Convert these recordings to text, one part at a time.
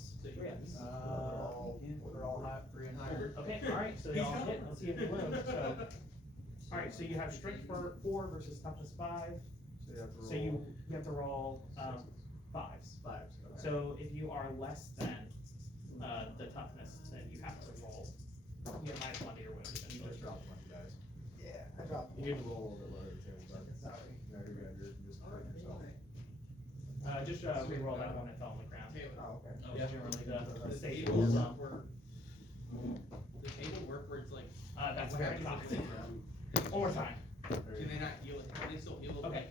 fives. They're all hot, 3 and higher. Okay, alright, so they all hit. Let's see if you win. So, alright, so you have strength for 4 versus toughness 5. So you have to roll fives. Fives. Okay. So if you are less than the toughness, then you have to roll. You have -1 to your wound. You just dropped one, you guys. Yeah, I dropped. You need to roll a little bit lower the table, but Sorry. no, you're good. You're just hurting yourself. Just re-roll that one and fell on the ground. Oh, okay. Yeah, generally the safe table is the table work where it's like that's very toxic. One more time. can they not heal it? Can they still heal it? Okay.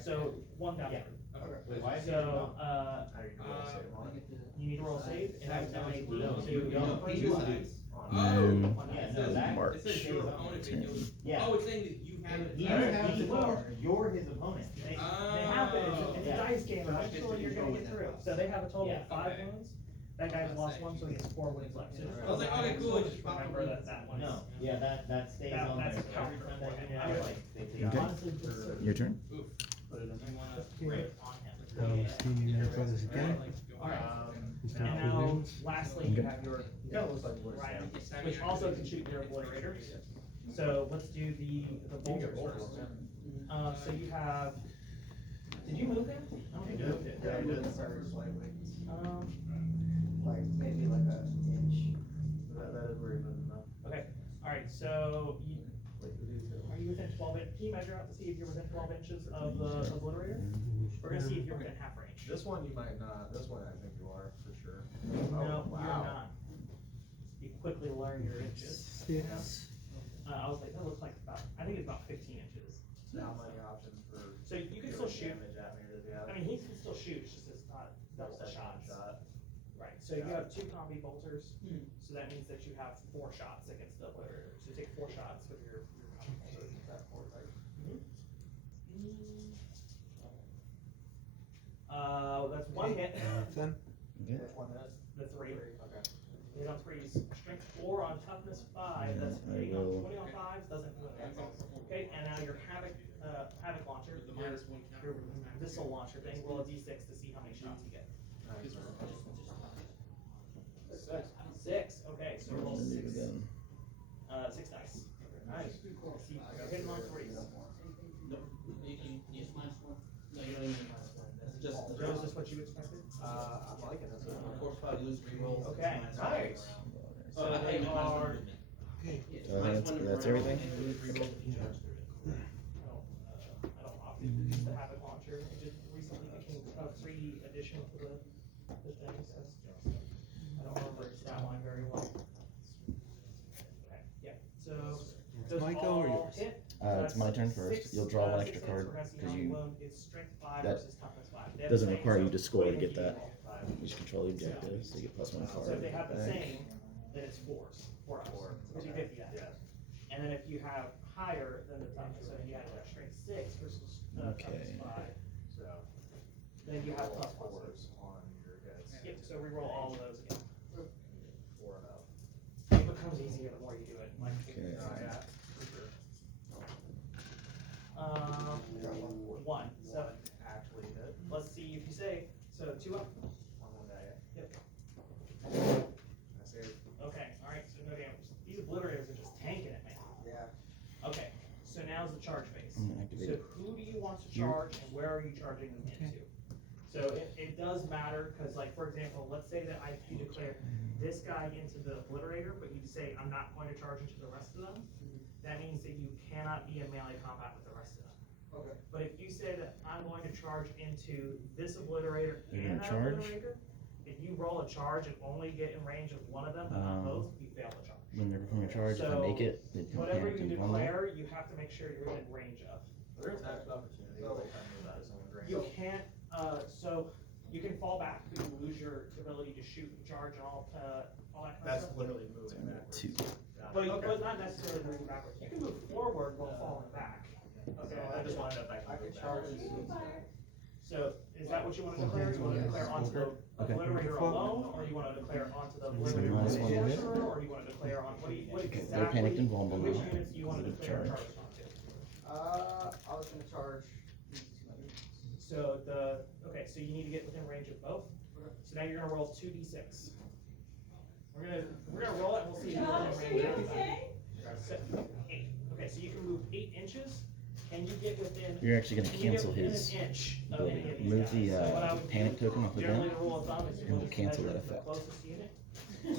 So 1 down. Okay. Okay. Wait, So How are you gonna roll a save on it? you need to roll a save. It has no AP, No, so you no, don't two sides. on Oh, yeah, it says, March. it says your opponent can heal. Yeah. Oh, it's saying that you have it. You Alright, have you the will. you're his opponent. They happen. It's a Yeah. dice game. Eventually you're gonna get through. So they have a total Yeah. of 5 Okay. wounds. That guy's lost 1, so he has 4 wins left. So just I was like, okay, cool, Just remember that one is. No, yeah, that stays That- on that's there. a So every counter time for they him. do I that, would like, they Okay. honestly prefer. Your turn. Oof. Put it in. You wanna Here. Rip on him. Seeing your brothers again. Alright. He's And got now, two lastly, you have your Yeah, it looks like wood. right, which also can shoot your obliterators. So let's do the bolters first. So you have. Did you move him? I don't think you moved it. Yeah, you did. Slightly. Like, maybe like an inch. That is where you're moving though. Okay. All right. So you, Wait, who do you do? are you within 12 inches? Can you measure out to see if you're within 12 inches of the obliterator? We're gonna see if you're within half range. This one you might not. This one I think you are for sure. No, Oh, you're not. You quickly learn your inches. 6. I was like, that looks like about. I think it's about 15 inches. So how many options for? So you can still shoot. Damage at me does he have? I mean, he can still shoot. It's just it's not double the Second shots. shot. Right. So you have 2 combi bolters. So that means that you have 4 shots against the obliterator. So you take 4 shots with your combi bolters. That four type. That's 1 hit. Nothing. Okay. Which one is? The 3. Okay. Hit on 3s. Strength 4 on toughness 5. That's I hitting on will- 20 on 5s. Doesn't do it. Okay. And now your havoc launcher. The minus 1 Your counter. missile launcher thing. Roll a d6 to see how many shots you get. Nice. 6. Okay. So roll 6. Again. 6 dice. Nice. See, you're hitting on 3s. You just minus 1? No, you don't even need minus 1. That's just. Joe, is this what you expected? I'm liking this. Of course, probably lose 3 rolls. Okay, Minus nice. 1 around. So Oh, I thought they you meant minus 1 are. movement. Okay. Yeah, So minus that's- 1 that's around everything? and lose 3 rolls if you charge through it. I don't often use the Havoc launcher. It just recently became a free addition to the thing, so I don't remember its stat line very well. Okay, yeah. So those my go or all yours? hit. It's my turn first. 6, You'll draw one 6 extra hits. card We're gonna see because how you. wound. It's strength 5 that versus toughness 5. They have doesn't the same, require you so to score what to do you get that. roll? You just control the objective, so you get +1 card. So if they have the back. same, then it's 4s. 4 ups. 50-50 that. Yeah. And then if you have higher than the toughness, so if you had a strength 6 versus toughness Okay. 5, So. then you have plus +4s. fours on your hits. Yep, so re-roll all of those again. 4 and up. It becomes easier the more you do it. Like, Okay. Yeah, for sure. 1. So Actually hit. let's see if you save. So 2 up. On one die. Yep. I saved. Okay, alright, so no damage. These obliterators are just tanking it, man. Yeah. Okay, so now's the charge phase. I'm gonna activate So it. who do you want to Here. charge and where are you charging them into? So it does matter, because like, for example, let's say that you declare this guy into the obliterator, but you say, I'm not going to charge into the rest of them. That means that you cannot be in melee combat with the rest of them. Okay. But if you say that I'm going to charge into this obliterator You're and gonna that charge? obliterator, if you roll a charge and only get in range of one of them, but not both, you fail the charge. When they're performing a charge, if I So, make it, they can Whatever panic you and bundle. declare, you have to make sure you're within range of. There is actually opportunity. So- They kind of move out of someone's range. You can't, so you can fall back, but you lose your ability to shoot and charge and all that kind of That's stuff. literally moving backwards. 2. But not necessarily moving backwards. You can move forward while falling back. Okay, I just wanted that back. I could charge as So is that what you want to declare? You want to declare onto the Okay. obliterator alone, or you want to declare onto the obliterator minus with one the hit. sorcerer, or you want to declare on, what Okay, exactly? they're panicked and vulnerable Which now. units do you want to Good declare charge. charge onto? I was gonna charge these 2 units. So so you need to get within range of both. So now you're gonna roll 2d6. We're gonna roll it and we'll see if you're within range. So, 8. Okay, so you can move 8 inches. Can you get within? You're actually gonna can you get cancel within his an inch of ability. any of these Move guys? the So what I would panic do, token off the generally event, the rule of thumb is and you'll we'll just cancel measure that the effect. closest unit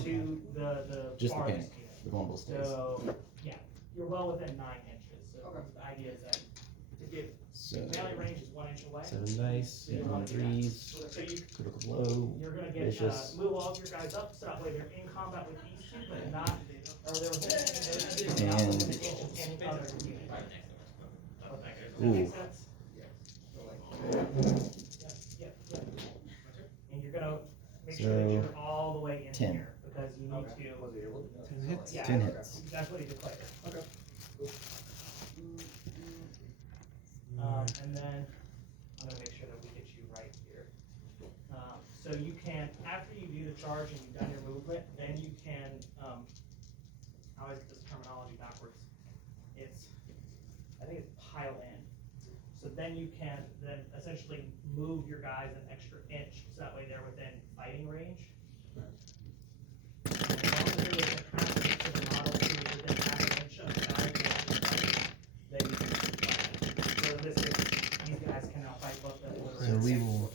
to the Just the farthest panic. unit. The vulnerable stays. So yeah, you're well within 9 inches. So Okay. the idea is that if you So melee range is 1 inch away. 7 dice. so you hit don't on wanna do that. threes, So you critical blow. you're gonna get Vicious. move all of your guys up so that way they're in combat with these two, but not or they're within any And- not within an inch of any other unit. Does that make Ooh. sense? Yep. And you're gonna make sure that So, you're all the way in 10. here because you need to. Was he able to? 10 hits. Yeah, 10 hits. That's what he declared. Okay. And then I'm gonna make sure that we get you right here. So you can, after you do the charge and you've done your movement, then you can, I always get this terminology backwards. I think it's pile in. So then you can then essentially move your guys an extra inch, so that way they're within fighting range. And as long as they're within half an inch of the model, within half an inch of the guy, then you can fight. So in this case, these guys can now fight both of them. So we will.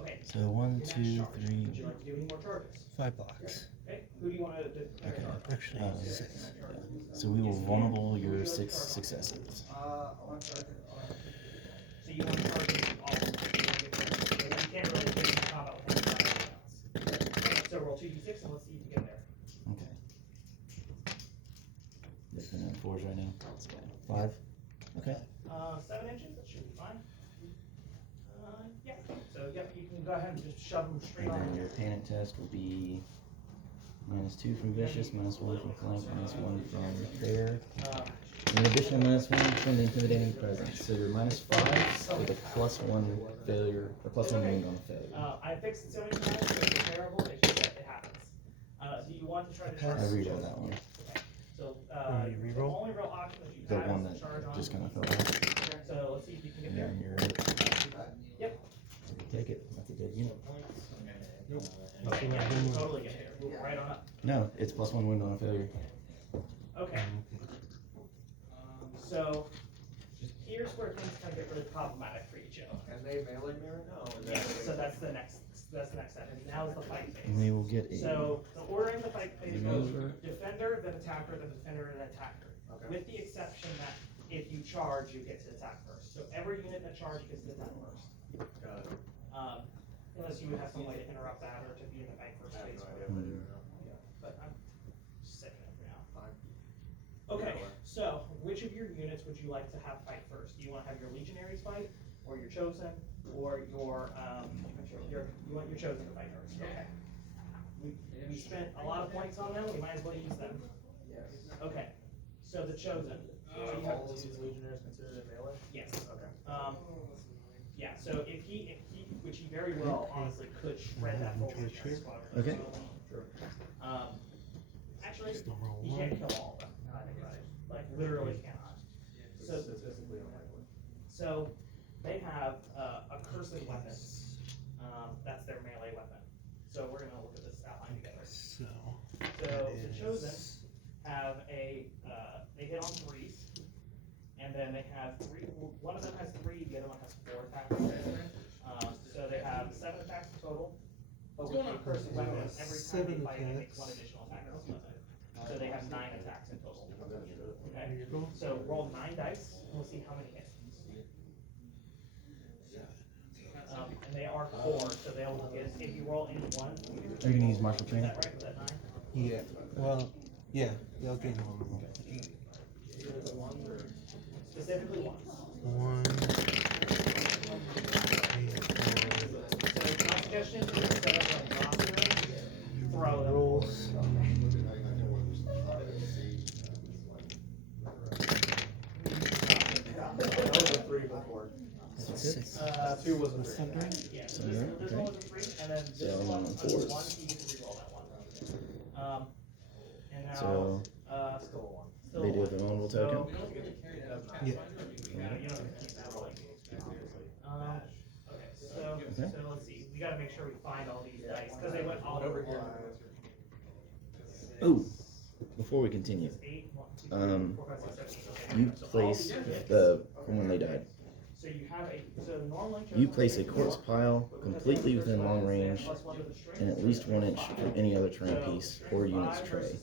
Okay. So 1, your next 2, charge. 3, Would you like to do any more charges? 5 blocks. Okay, who do you want to declare Okay. charge? Actually, Uh, 6. So we will vulnerable your 6 successes. I want to charge it. So you want to target all of them. So you can't really get into combat with anybody else. So roll 2d6 and let's see if you get there. Okay. Looking at 4s right now. Let's go. 5. Okay. 7 inches, that should be fine. Yeah, so yep, you can go ahead and just shove them straight And on. then your panic test will be -2 from vicious, -1 from flank, -1 from repair. An additional -1 from the intimidating presence. So you're -5 with a +1 failure, or +1 wound on a failure. I fixed it so many times, so it's repairable, it's just that it happens. Do you want to try to charge? I reroll that one. So, you the reroll? only real option that you The have one is to charge that on. just kind of fell off. So let's see if you can get And there. then you're. Yep. Take it. That's a dead unit. Totally get there, move right on up. No, it's +1 wound on a failure. Okay. So, here's where things kind of get really problematic for you, Joe. Can they melee me right now? Or is Yeah, that- so that's the next step, and now is the fight And phase. they will get a. So, the order in the fight phase goes Maneuver. defender, then attacker, then defender, then attacker. Okay. With the exception that if you charge, you get to attack first. So every unit that charges gets to attack first. Got it. Unless you would have some way to interrupt that or to be in the fight first I have phase. no idea what I do right now. But I'm just setting it up for now. Fine. Okay, Yeah. so which of your units would you like to have fight first? Do you want to have your legionaries fight, or your chosen, or you want your chosen to fight first? Okay. We spent a lot of points on them. We might as well use them. Yes. Okay. So the chosen. So you have- All of these legionnaires considered a melee? yes. Okay. Yeah. So if he, which he very well honestly could shred that whole legionary squadron. Okay. Sure. Actually, Still roll he 1. can't kill all of them. Now I think about it. Like literally cannot. So Statistically unlikely. So they have accursed weapons. That's their melee weapon. So we're gonna look at this outline together. So. So it the chosen is- have they hit on 3s, and then they have 3. One of them has 3, the other one has 4 attacks. So they have 7 attacks total. But with the accursed weapon, every time 7 they fight, they make attacks. 1 additional attack. So they have 9 attacks in total. There Okay. you go. So roll 9 dice, and we'll see how many hit. And they are 4, so they'll get, if you roll any 1. Are you gonna use martial Is training? that right? Was that 9? Yeah. Well, yeah. They'll gain 1. Specifically 1. 1. So my suggestion is instead of like dropping them, throw them. Rolls. That was a 3 before. 6. 2 was a 3. Thunder. Yeah, so So this, there, this okay. one was a 3, and then So this I'm one on was a 4s. 1, you get to reroll that one. And now, So Still a 1. still they a do have 1. a vulnerable So, token. Yeah. you don't have to keep that rolling. Okay, so Okay. let's see. we gotta make sure we find all these dice, cause they went all Over over here. here. Oh, before we continue, 8, 1, 2, 3, 4, 5, 6, 7, 8. you So all place these are hits. from when they died. So you have so normally. You place a corpse pile completely within long range +1 to the strength. and at least 1 inch from any other terrain piece or unit's tray.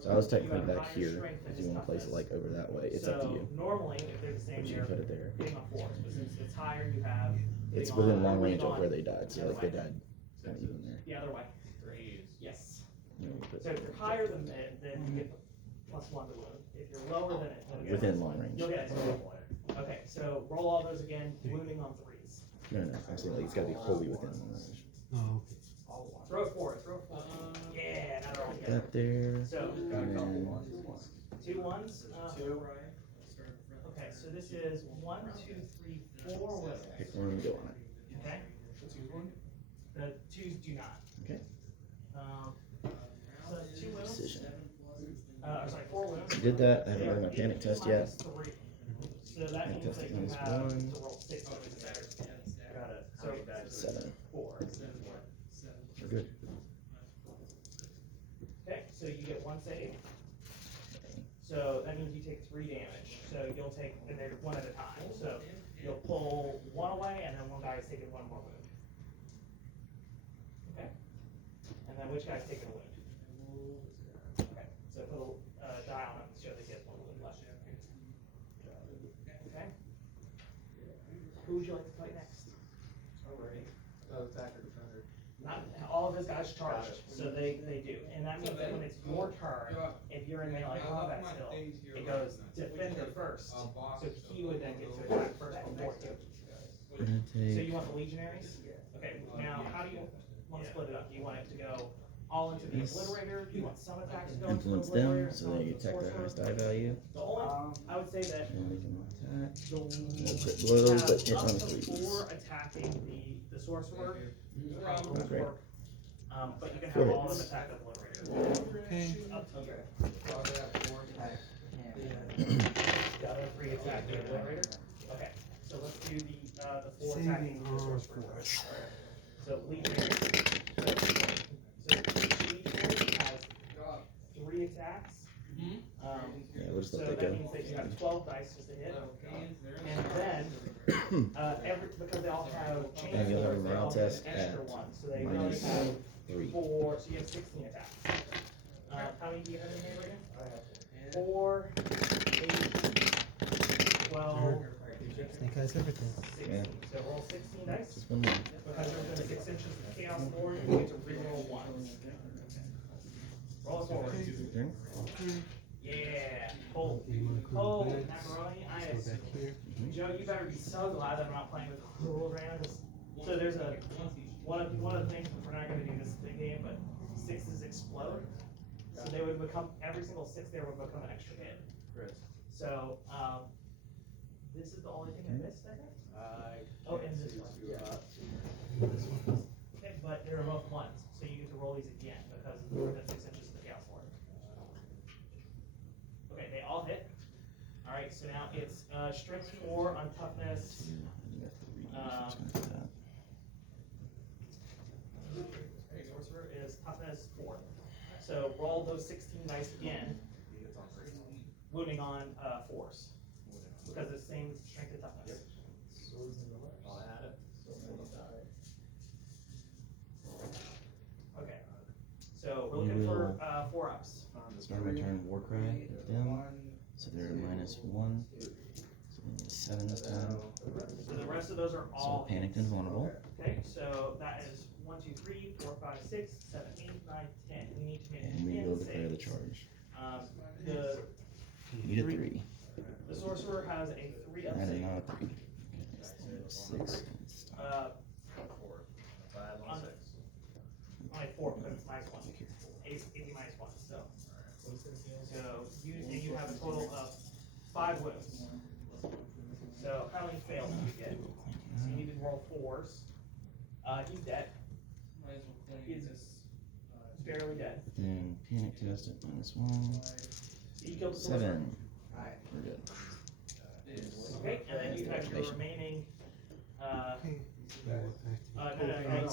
So I was technically back here. If you want to place it like over that way, it's up to you. Normally, if they're the same, But you you're can put it there. hitting on 4s, but since it's higher, you have. It's hitting within on- long range hitting of where on they died. So like they died kind of even there. The other way. Yes. You know, but So if you're higher than it, then you get +1 to wound. If you're lower than it, then you get within long range. You'll get it. Okay, so roll all those again, wounding on 3s. No, no, I'm saying like it's got to be wholly within long range. Oh, Throw it forward, throw it forward. Yeah, now they're all together. That there. So, And then 2 1s. Okay, so this is 1, 2, 3, 4 wounds. pick one and go on it. Okay? The 2s do not. Okay. So 2 wounds. Decision. Sorry, 4 wounds. You did that. I haven't done my panic test yet. -3. So that Panic means test that you minus have 1. to roll 6 to make it better. Got it. So 7. 4. We're good. Okay, so you get 1 save. So that means you take 3 damage. So you'll take, and they're 1 at a time. So you'll pull 1 away, and then one guy is taking 1 more wound. Okay. And then which guy's taking a wound? Okay. So put a die on him to show that he has 1 wound left. Okay. Who would you like to fight next? Attacker, defender. Not all of his guys charged, so they do. And that means that when it's your turn, if you're in melee combat still, it goes defender first. So he would then get to attack first before you. We're gonna So take. you want the legionaries? Okay, now how do you want to split it up? Do you want it to go all into the Yes. obliterator? Do you want some attacks to go into the Influence them obliterator? so they attack their highest die value. The only, I would say that And they can attack. the No crit blows, but hit have on up to threes. 4 attacking the sorcerer. Oh, great. But you can Four have all of them hits. attack the obliterator. okay. Up to you. So I'll have 4 attack. The other 3 attack the obliterator. Okay, so let's do the 4 Saving attacking the on sorcerer. 4s. So legionary. So each legionary has 3 attacks. Yeah, we'll just So let that that go. means that you have 12 dice just to hit. And then, because they all have chains, And you'll have a they morale all get test an extra at 1. So they really minus have 3. 4, so you have 16 attacks. How many do you have in here again? 4, 8, 12, Snake eyes everything. 16. Yeah. So roll 16 dice. Just one more. Because there's been 6 inches of chaos lord, you get to reroll 1. Roll it forward. Turn. Yeah. Hold. You wanna close Hold. the beds? Macaroni. I Go am. back here. Joe, you better be so glad that I'm not playing with the rules right now. So there's one of the things, we're not gonna do this big game, but 6s explode. So they would become, every single 6 there would become an extra hit. So, this is the only thing I missed, I think? Oh, and this one. Okay, but they're both 1s, so you get to roll these again, because that's 6 inches of the chaos lord. Okay, they all hit. Alright, so now it's, strength 4 on toughness. And you got 3. Just gonna do that. Sorcerer is toughness 4. So roll those 16 dice again, wounding on 4s. Because it's the same strength and toughness. I'll add it. Okay. So we're We looking for will- 4-ups. Start my turn, Warcry, them. So they're -1. So they need a 7 this time. So the rest of those are So all panicked and vulnerable. Okay, so that is 1, 2, 3, 4, 5, 6, 7, 8, 9, 10. We need to make And we 10 will declare the saves. charge. The You get a 3. the sorcerer has a 3 up I save. not a 3. Okay, so then it was 6. And stop. Only 4 because it's -1. AC -1 still. So you have a total of 5 wounds. So how many fails do you get? So you need to roll 4s. He's dead. He's barely dead. And panic test at -1. He killed the sorcerer. 7. Alright. We're good. Okay, and then you have your Activation. remaining Okay. So we'll activate No.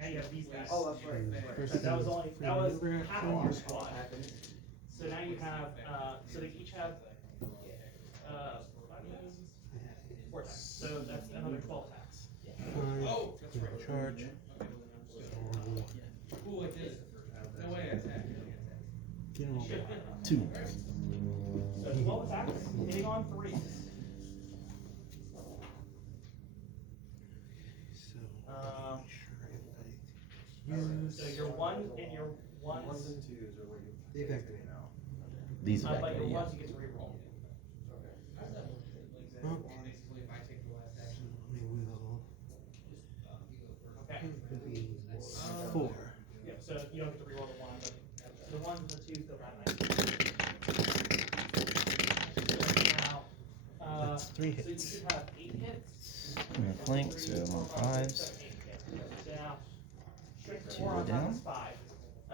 Now you have these guys. Oh, that's right. Versus That was only, that was maneuver half of your actions. squad. So now you have, so they each have, 4 attacks. So that's another 12 attacks. 5, in charge. Ooh, like this. No way I attack. General. 2. So 12 attacks, hitting on 3. So, Um, make sure I use. So your 1 and your 1s, Ones and twos are what you. They've activated. now. These are but back your there, 1s yeah. you get to reroll. Basically, if I take the last So action. we will. Okay. Be 4. Yeah, so you don't get to reroll the 1, but the 1s and the 2s still got nice. So now, That's 3 so you hits. should have 8 hits. I'm gonna flank, so I'm on 5s. So now, strength 2 4 on down. toughness 5.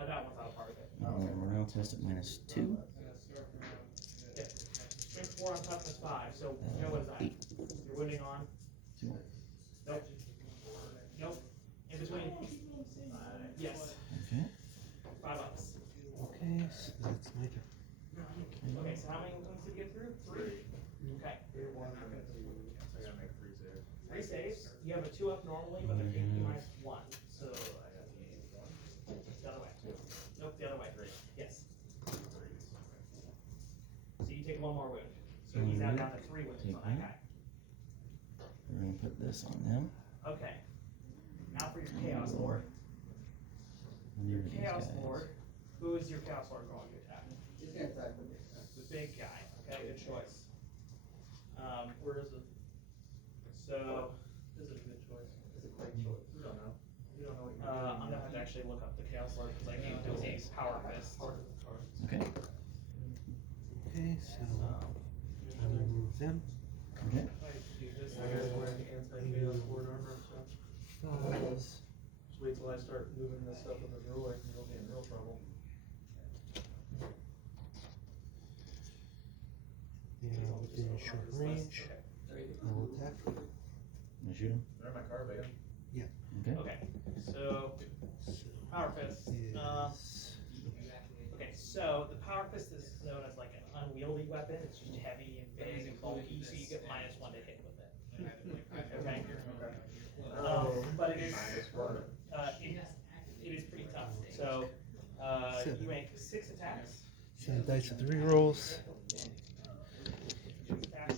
That one's not a part of it. Morale test at -2. Yeah. Strength 4 on toughness 5. So you know what is that? 8. You're wounding on. 2. Nope. Nope. In between. Yes. Okay. 5 ups. Okay, so that's my turn. Okay, so how many ones did you get through? 3? Okay. So I gotta make 3 saves. 3 saves. You have a 2 up normally, but they're hitting you -1. So I got the other way. Nope, the other way. Yes. So you take 1 more wound. So he's now down to 3 wounds on that guy. We're gonna put this on them. Okay. Now for your Chaos Lord. Your These Chaos guys. Lord. Who is your Chaos Lord going to attack? He's gonna attack me. The big guy. Okay, good choice. Where is it? So, This is a good choice. It's a great choice. You don't know. You don't know what you're I'm gonna have to actually look up the Chaos Lord because I can't do a power fist. Okay. Okay, so I will move them. Okay. I gotta wear the anti-chaos board armor and stuff. 5s. Just wait till I start moving this stuff in the ruler and you'll be in real trouble. They are within short range. I will attack. Wanna shoot him? They're in my car, baby. Okay. Okay, so So power fist. is Okay, so the power fist is known as like an unwieldy weapon. It's just heavy and big and bulky, so you get -1 to hit with it. Okay. But it is it is pretty tough. So you make 6 attacks. 7 dice with 3 rolls. 6 attacks.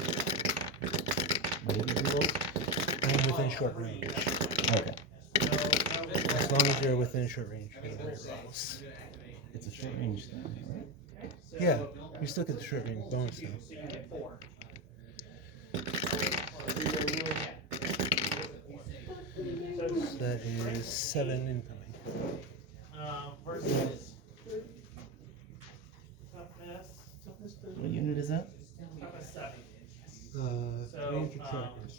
What did you roll? I'm within short range. Okay. As long as you're within short range. for the rolls. It's a short range thing, right? Okay, so Yeah, you still get the short range bonus though. So you get 4. So that is 7 incoming. Versus toughness What unit is that? 7. So, Range of trackers.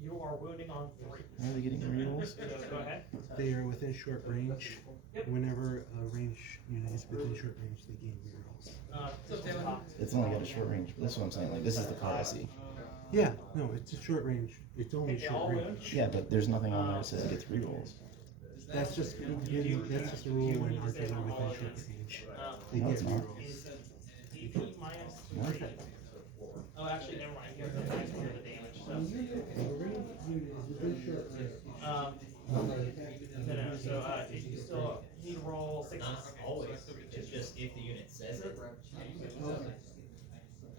You are wounding on 3. How are they getting rerolls? So go ahead. They are within short range. Yep. Whenever a range unit is within short range, they gain rerolls. It's only got a short range. That's what I'm saying. Like, this is the card I see. Yeah, no, it's a short range. It's only Okay, short all range. Yeah, but there's nothing on there that says it gets rerolls. That's just a rule when they're within short range. They No, get it's not. rerolls. Is DP -3. Okay. Oh, actually, never mind. You have the -1 of the damage. So, no, so you still need to roll 6. Not always, it's just if the unit says it.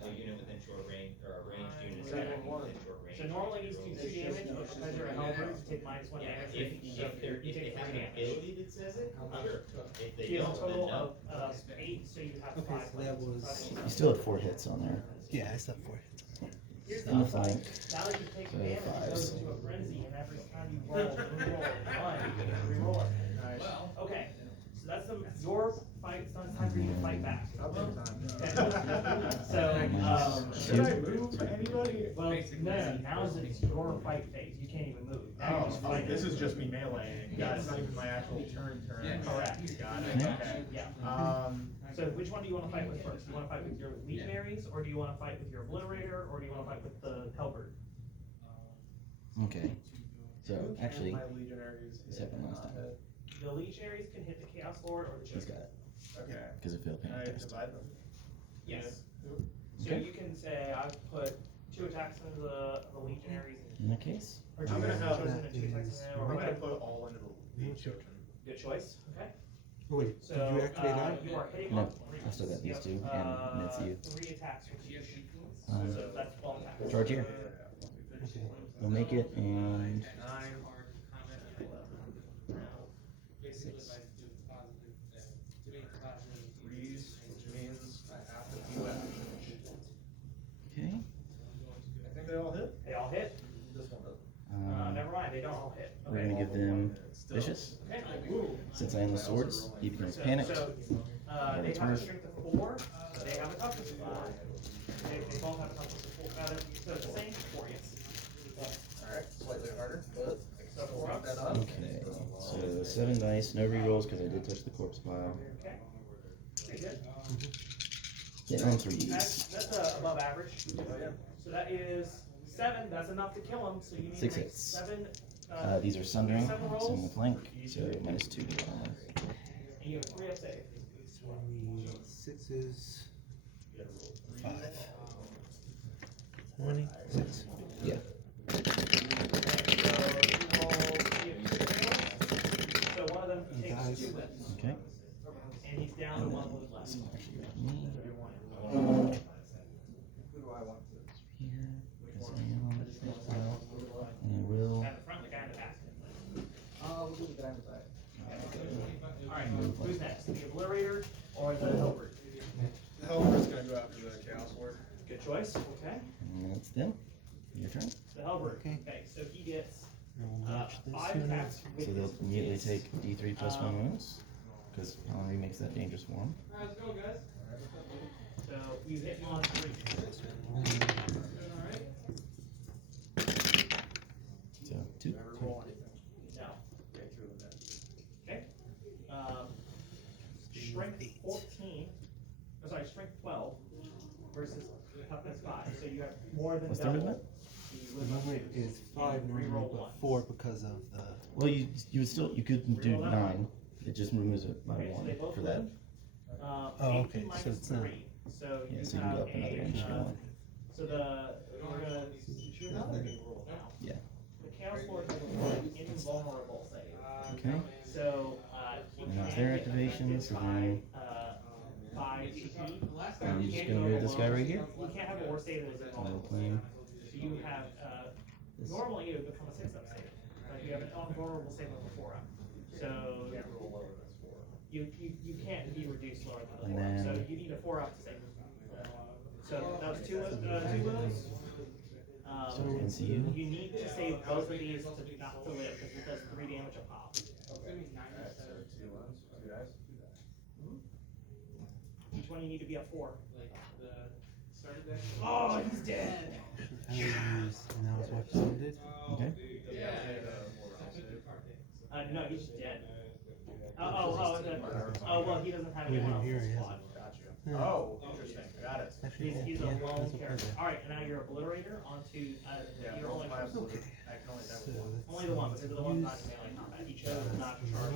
A unit within short range, or a ranged unit is attacking within short range. So normally it needs to do 2 damage, but because you're a helper, you take -1 Yeah, damage. if they're, you if they take have 3 an damage. ability that says it, sure. If they You have don't, a then total no. of 8, so you have 5. Okay, so that was- You still had 4 hits on there. Yeah, I slept 4 hits. Here's In the upside. flank. Now that you take So damage, it 5s. goes into a frenzy, and every time you roll, re-roll 1, you get to re-roll it. Nice. Okay, so that's your fight. It's not time for you to fight back. I'll take time. So, Should I move anybody? well, no, now it's your fight phase. You can't even move. Now you're just fighting. This is just me meleeing. Yes. It's not even my actual turn. Correct. Got it, okay. Yeah. So which one do you want to fight with first? Do you want to fight with your legionaries, or do you want to fight with your obliterator, or do you want to fight with the halberd? Okay. So, Who can actually, my legionaries this hit happened and last not time. hit? The legionaries can hit the Chaos Lord or the He's Joker. got it, Okay. because it failed Can panic I test. divide them? Yes. Who? So Okay. you can say, I've put 2 attacks into the legionaries. In that case, Or I'm gonna have chosen that and 2 attacks is- in there, I'm or gonna whatever. put it all into the lead chosen. Good choice, okay? Oh, wait, So, did you activate that? you are hitting No, on 3. I still got these two, and it's you. 3 attacks from each. Um, So that's 12 attacks. charge here. Okay. You'll make it, and 9, Breeze, which means I have to do it. okay. I think they all hit? They all hit? This one doesn't. Never mind, they don't all hit. We're Okay. gonna give them Still. vicious. Okay, ooh. Since I am the swords, he becomes So, panicked. so, Have they its have a worth. strength of 4, they have a toughness of 4. They both have a toughness of 4, so it's the same, 4, yes. Alright, slightly harder, but So 4 knock ups. that up. Okay, so 7 dice, no rerolls because I did touch the corpse pile. Okay. Pretty good. Getting on 3s. That's above average. So that is 7, that's enough to kill him, so you need to 6 make hits. 7, These are sundering, Seven so rolls. in the flank, so -2 to armor. and you have 3 up save. 26, 5. 26. Yeah. So one of them takes Guys. 2 hits, Okay. and he's down to 1 wound left. So actually got me Who do I want to? here, because I am on the pile, and I will At the front, the guy in the back. We'll do the guy in the back. Alright, who's next? The Obliterator or the Helper? The Helper's gonna go after the Chaos Lord. Good choice, okay. and that's them. Your turn. The Helper, Okay. okay, so he gets And we'll match this 5 unit. attacks with So they'll his immediately hits. take D3 plus 1 wounds, because Paladin makes that dangerous for him. Alright, let's go, guys. So you hit on 3. So 2. Never roll anything. No. Okay, 2 of them. Okay. Strength 14, oh sorry, strength 12 versus toughness 5. So you have more than What's the double. movement? The movement is 5 normally, Reroll but one. 4 because of the. Well, you would still, you could do Reroll that 9. It just removes it by Okay, so they 1 both for that. live. Oh, 18 okay, so minus it's not- 3. So Yeah, you so you can have go up another inch if you want. So we're gonna shoot another new rule now. Yeah. The Chaos Lord has an invulnerable save. Okay. So, he And that's can their get activation, affected so by, then 5 CP. I'm just gonna move this guy right here. You can't have a war save that is I will invulnerable. claim So you have, this. normally it would become a 6-up save, but you have an invulnerable save of a 4-up. So, you can't be reduced lower than a And 4-up, so then- you need a 4-up to save. So that was 2 wounds. So against you. You need to save both of these to not to live, because it does 3 damage a pop. Alright, so 2 ones, 2 dice. Each one you need to be a 4. Started that? Oh, he's dead! I will use now is what ended. Okay. No, he's dead. Oh, well, he doesn't have We anyone didn't else in hear his it, squad. Got you. Yeah. Oh, interesting, got it. Actually, He's a yeah, lone that's a character. perfect. Alright, and now you're Obliterator onto, Yeah, you're only, my absolute, Okay. I can only So have one. let's only the one, because the one's not in use- melee combat. He chose not to charge.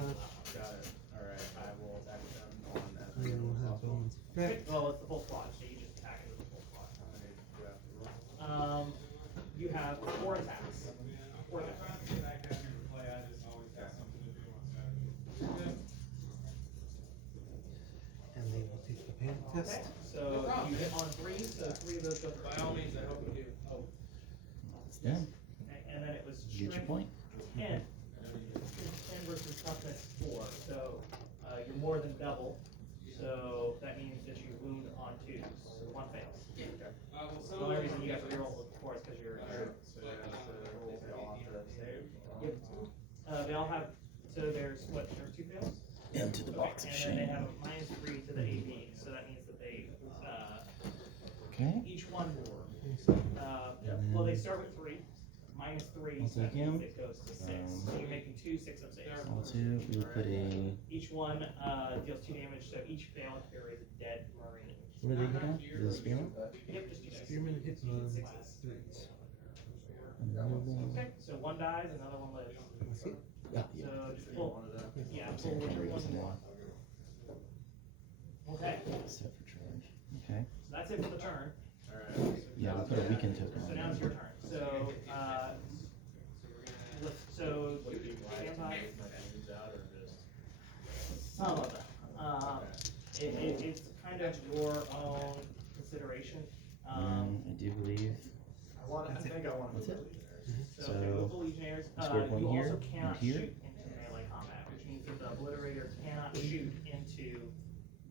Got it. Alright, I will attack them on as And then we'll have bones Okay, back. well, it's the full squad, so you just attack it with the full squad. You have 4 attacks. 4 attacks. And they will take the panic Okay, test. so you hit on 3, so 3 of those go for By all means, I hope you do. Oh. It's them. and then it was You get your strength point. 10. 10 versus toughness 4, so you're more than double. So that means that you wound on 2, so 1 fails. The only reason you got to reroll before is because you're. So yeah, the rules they all have to save. Yep. They all have, so there's what, there's 2 fails? Into the box of And then they shame. have a -3 to the AV, so that means that they, Okay. each one, well, they start with 3, -3, I'll so that take him. means it goes to 6. So you're making 2 6-up saves. All 2. We will put a. Each one deals 2 damage, so each fail here is a dead Marine. What are they hit on? The spearman? Yep, just 2 dice. Spearman hits You on get 6s. 3s. Okay, so one dies, another one lives. That's it. Yeah, yeah. So just pull, yeah, I'm pull saying whichever can't one read you this want. Okay, Set for charge. Okay. so that's it for the turn. Alright. Yeah, we put a weekend token So on now it's there. your turn. So, so Would it be wise to vampire, take my dudes out or just? some of them. It's kind of your own consideration. I do believe. I think I want to That's move it. So, So, okay, move the Legionnaires. you scored one You here, also and cannot here. shoot into melee combat, which means that the Obliterator cannot shoot into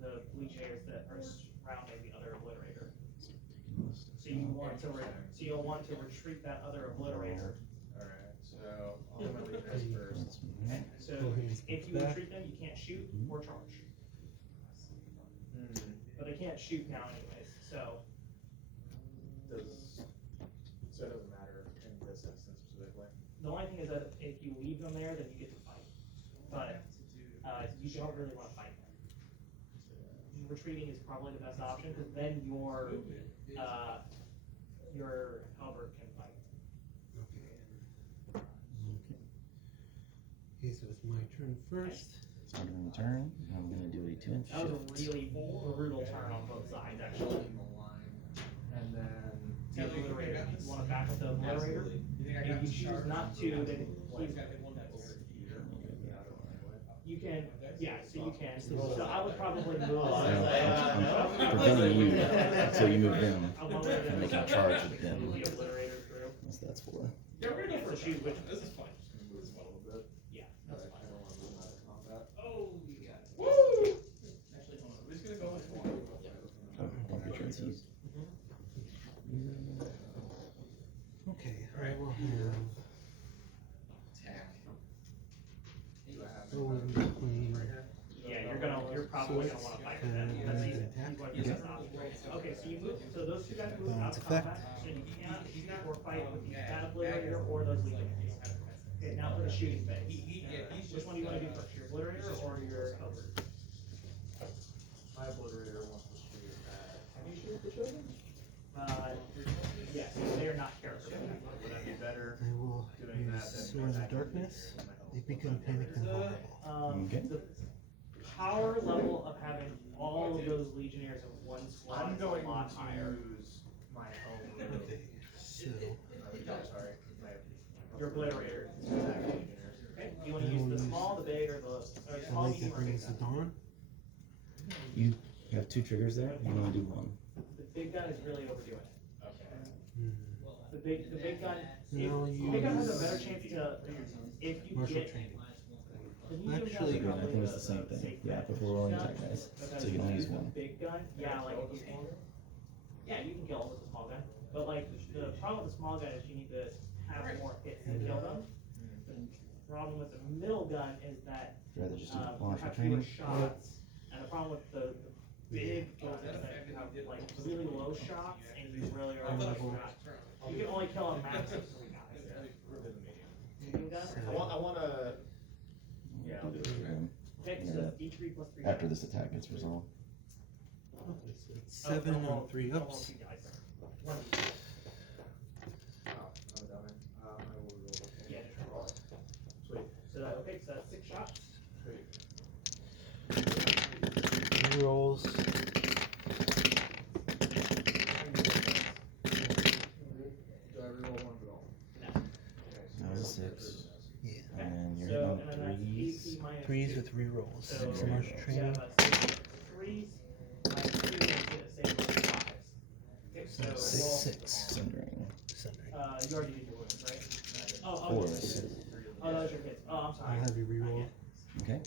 the Legionnaires that are surrounding the other Obliterator. So you want to, so you'll want to retreat that other Obliterator. Alright, so I'll do my legionnaires first. Okay, so if you retreat them, you can't shoot or charge. But they can't shoot now anyways, so. So it doesn't matter in this instance specifically. The only thing is that if you leave them there, then you get to fight. But, you don't really wanna fight them. Retreating is probably the best option, cause then your halberd can fight. Okay, so it's my turn first. Start of the turn. I'm gonna do a 2-inch That was a shift. really brutal turn on both sides, actually. And then. The Obliterator, you wanna back up the Obliterator? If you choose not to, then you can, yeah, so you can, so I would probably move. I'm preventing you, so you move them, Obliterator. and they can charge with them. Move the Obliterator through. That's what that's for. Yeah, we're gonna go for a shoot, which, This is fine. Just gonna move a little bit. yeah, that's I fine. don't wanna move them out of combat. Oh, you got it. Woo! Actually, hold on. We're just gonna go with one. Oh, don't be transfused. Okay, I will have Attack. Owen between. Yeah, you're probably gonna wanna fight with them. That's easy. You want to use that option. Okay, so you move, so those two guys move out Bounce of effect. combat, so you can't or fight with that Obliterator or those Legionnaires. Okay, now for the shooting phase. Which one do you wanna do first, your Obliterator or your halberd? My obliterator wants to shoot at. Can you shoot the children? Yes, they are not character protected. Would I be better I will doing that use than? Sword of Darkness. They become panicked and vulnerable. Okay. The power level of having all of those Legionnaires in one squad I'm is going a lot to higher. use my home. Okay, so Sorry. Your Obliterator. Okay, do you wanna I use will the use- small, the big, or the, I small, like medium, that or big? brings the dawn. You have 2 triggers there. You only do 1. The big gun is really overdoing it. Okay. The big gun, And I'll the big gun has a use better chance to, if you martial get. training. Can you give Actually, that I think it's the same thing. safe Yeah, bet? but we're rolling attack dice, Because so you can only use the 1. Big gun, yeah, like, yeah, you can kill them with the small gun, but like, the problem with the small gun is you need to have more hits to kill them. The problem with the middle gun is that, Rather just do you martial have fewer training. shots, and the problem with the big gun is that you have like really low shots, and you really are like not, you can only kill a max of 3 guys. Medium gun? I wanna. Yeah, I'll do it again. Okay, so that's D3 plus 3. After this attack gets resolved. Okay, so it's 7 on 3 ups. Oh, I'm done. I will roll. Yeah, just roll. Sweet. So, okay, so that's 6 shots. Three rolls. Do I reroll one at all? That was a 6. Yeah. And you're So, hitting and on then that's 3s. AP minus 3s 2. with 3 rolls. So, 6 martial you training. have a 3s minus 2 makes it a save of 5s. Okay, so, roll. 6. Sundering. Sundering. You already did your wounds, right? Oh, 4s. Oh, that was your hits. Oh, I'm sorry. I'll have you reroll. Okay.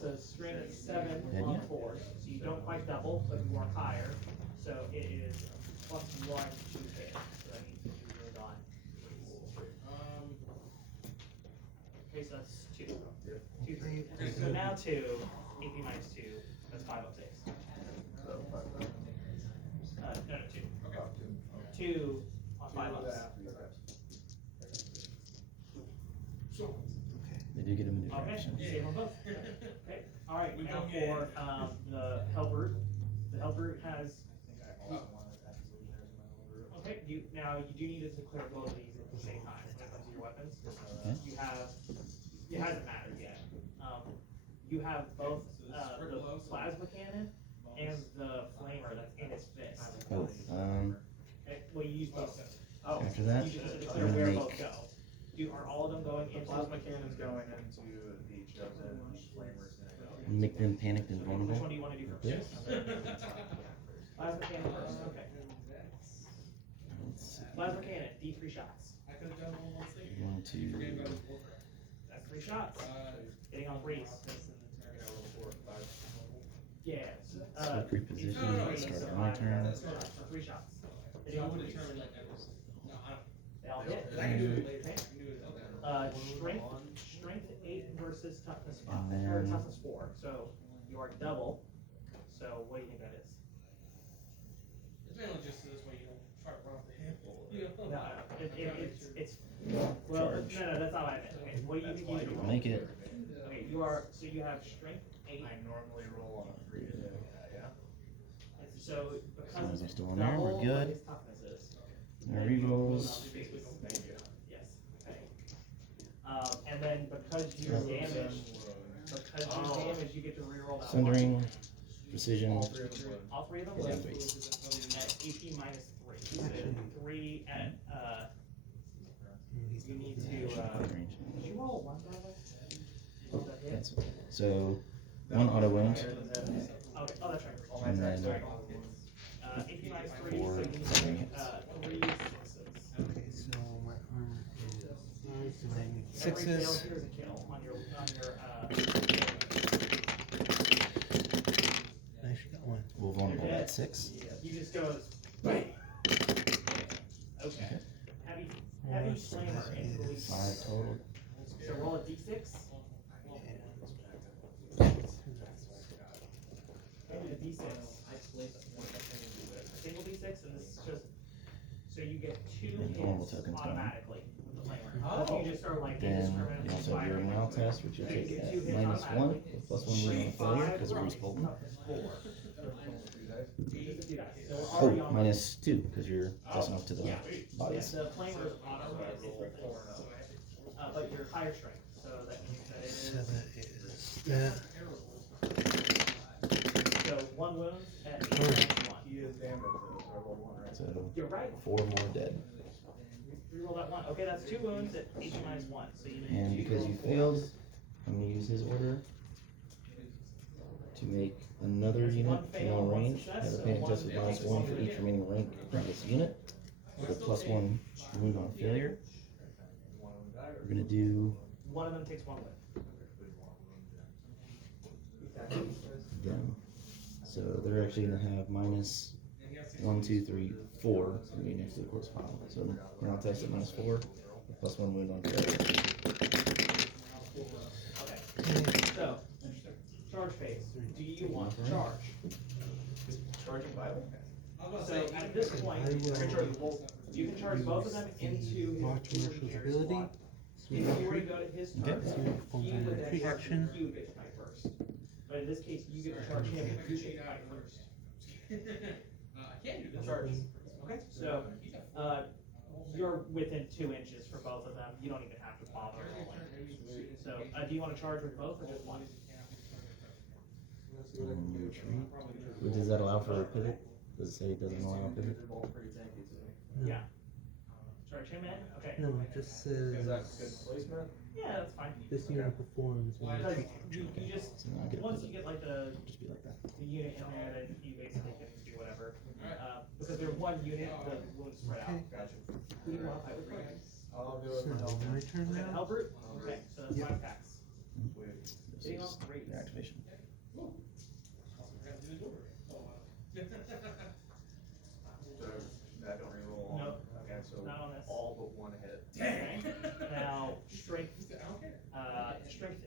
So string is 7 Head on yeah. 4s, so you don't quite double, but you are higher. So it is +1 to hit. So that means that you really gone. Okay, so that's 2. 2, 3. So now 2, AP minus 2, that's 5 up 6. No, 2. 2 on 5 ups. They do get a minute Okay, action. save on both. Okay, alright, now for the halberd. The halberd has. Okay, now you do need to declare both of these in the same time when it comes to your weapons. Okay. You have, it hasn't mattered yet. You have both the plasma cannon and the flamer that's in his fist. Oh, Okay, well, you use both. Oh, after that, you just have to we're declare gonna where make both go. Are all of them going into Plasma cannon's going into the chosen, flamer's gonna go. make them panicked and Which vulnerable. one do you want to do This. first? Plasma cannon first, okay. Let's see. Plasma cannon, D3 shots. I could have done all those things. We're going to That's 3 shots. Hitting on threes. Yeah. Swap reposition, D3, start so my 5 turn. shots, so 3 shots. Hitting on threes. They all hit. I can do it later. Okay. I can do it. Strength 8 versus toughness 5, And or then- toughness 4. So you are double. So what do you think that is? It's mainly just so this way you don't try to run off the handle. You know? No, it's well, Charge. no, that's not what I meant. Okay, what do you think you should roll? Make it. Okay, so you have strength 8. I normally roll on a 3 to do that, yeah. So As long as because they're it's still in there, double we're what good. his toughness is. Now rerolls. Thank you. Yes. Okay. And then because you're damaged, you get to reroll that one. Sundering, precision. All 3 of them would. All 3 of them Yeah, would please. at AP minus 3. So 3 at you need to did you roll 1 by the way? Was that hit? That's, so, one auto wound, Okay, oh that's right. All my and attacks then are. AP minus 3, Four, so you need to three. make 3 sixes. Okay, so my armor is 5, so I need Every fail sixes. here is a kill on your I actually got 1. we'll vulnerable at 6. he just goes bang. Okay. Heavy slammer into the 5 total. So roll a d6. And a d6. A single d6, and this is just so you get 2 And normal hits tokens going. automatically with the flamer. Oh. You just are like Then indiscriminate you also have your firing. now test, which you So you take get at 2 hits -1 automatically. with +1 wound on failure because we're just bolting. Toughness 4. Just a few dice. So we're Oh, already on -2 because you're close enough to the Yeah. bodies. The flamer is auto hit, but you're higher strength, so that means that it is. So that is that. So 1 wound at Alright. 1. He is damaged though, so I roll 1, right? So You're right. 4 more dead. Reroll that 1. Okay, that's 2 wounds at AP minus 1. So you need And to because roll you 4. failed, I'm gonna use his order to make another That's unit one fail, long one range. success, Have a so panic one test with fail. -1 for each remaining rank previous unit. With a +1 wound on failure. We're gonna do One of them takes 1 wound. them. So they're actually gonna have -1, 2, 3, 4. It's gonna be next to the corpse pile. So now test at -4 with +1 wound on failure. Okay. So, charge phase. Do you want to charge? Charging Bible? So at this point, I will you can charge both of them into his March inventory Marshal's carry ability. slot. If you were to go to his turn, Okay. So perform he the would then retreat charge action. you, he would get to fight first. But in this case, you get to charge him, and you get to fight first. I can do that. Charge. Okay, so, you're within 2 inches for both of them, you don't even have to bother rolling. So, do you wanna charge with both or just one? Retreat. But does that allow for a pivot? Does it say it doesn't allow a pivot? Yeah. Charge him in, okay. No, it just Is that says good placement? Yeah, that's fine. this unit performs a Because retreat you action. just, So now I get a once pivot. you get like the Just be like that. unit in there, then you basically can do whatever. Because they're 1 unit, the wounds spread out. Okay. Gotcha. Who do you wanna fight with first? I'll do So it for help. my turn Okay, now. Halbert, okay, so that's Yep. 5 attacks. This Hitting is on 3s. their activation. So that don't reroll on? Nope. Okay, so Not on this. all but 1 hit. Okay. Now, strength, strength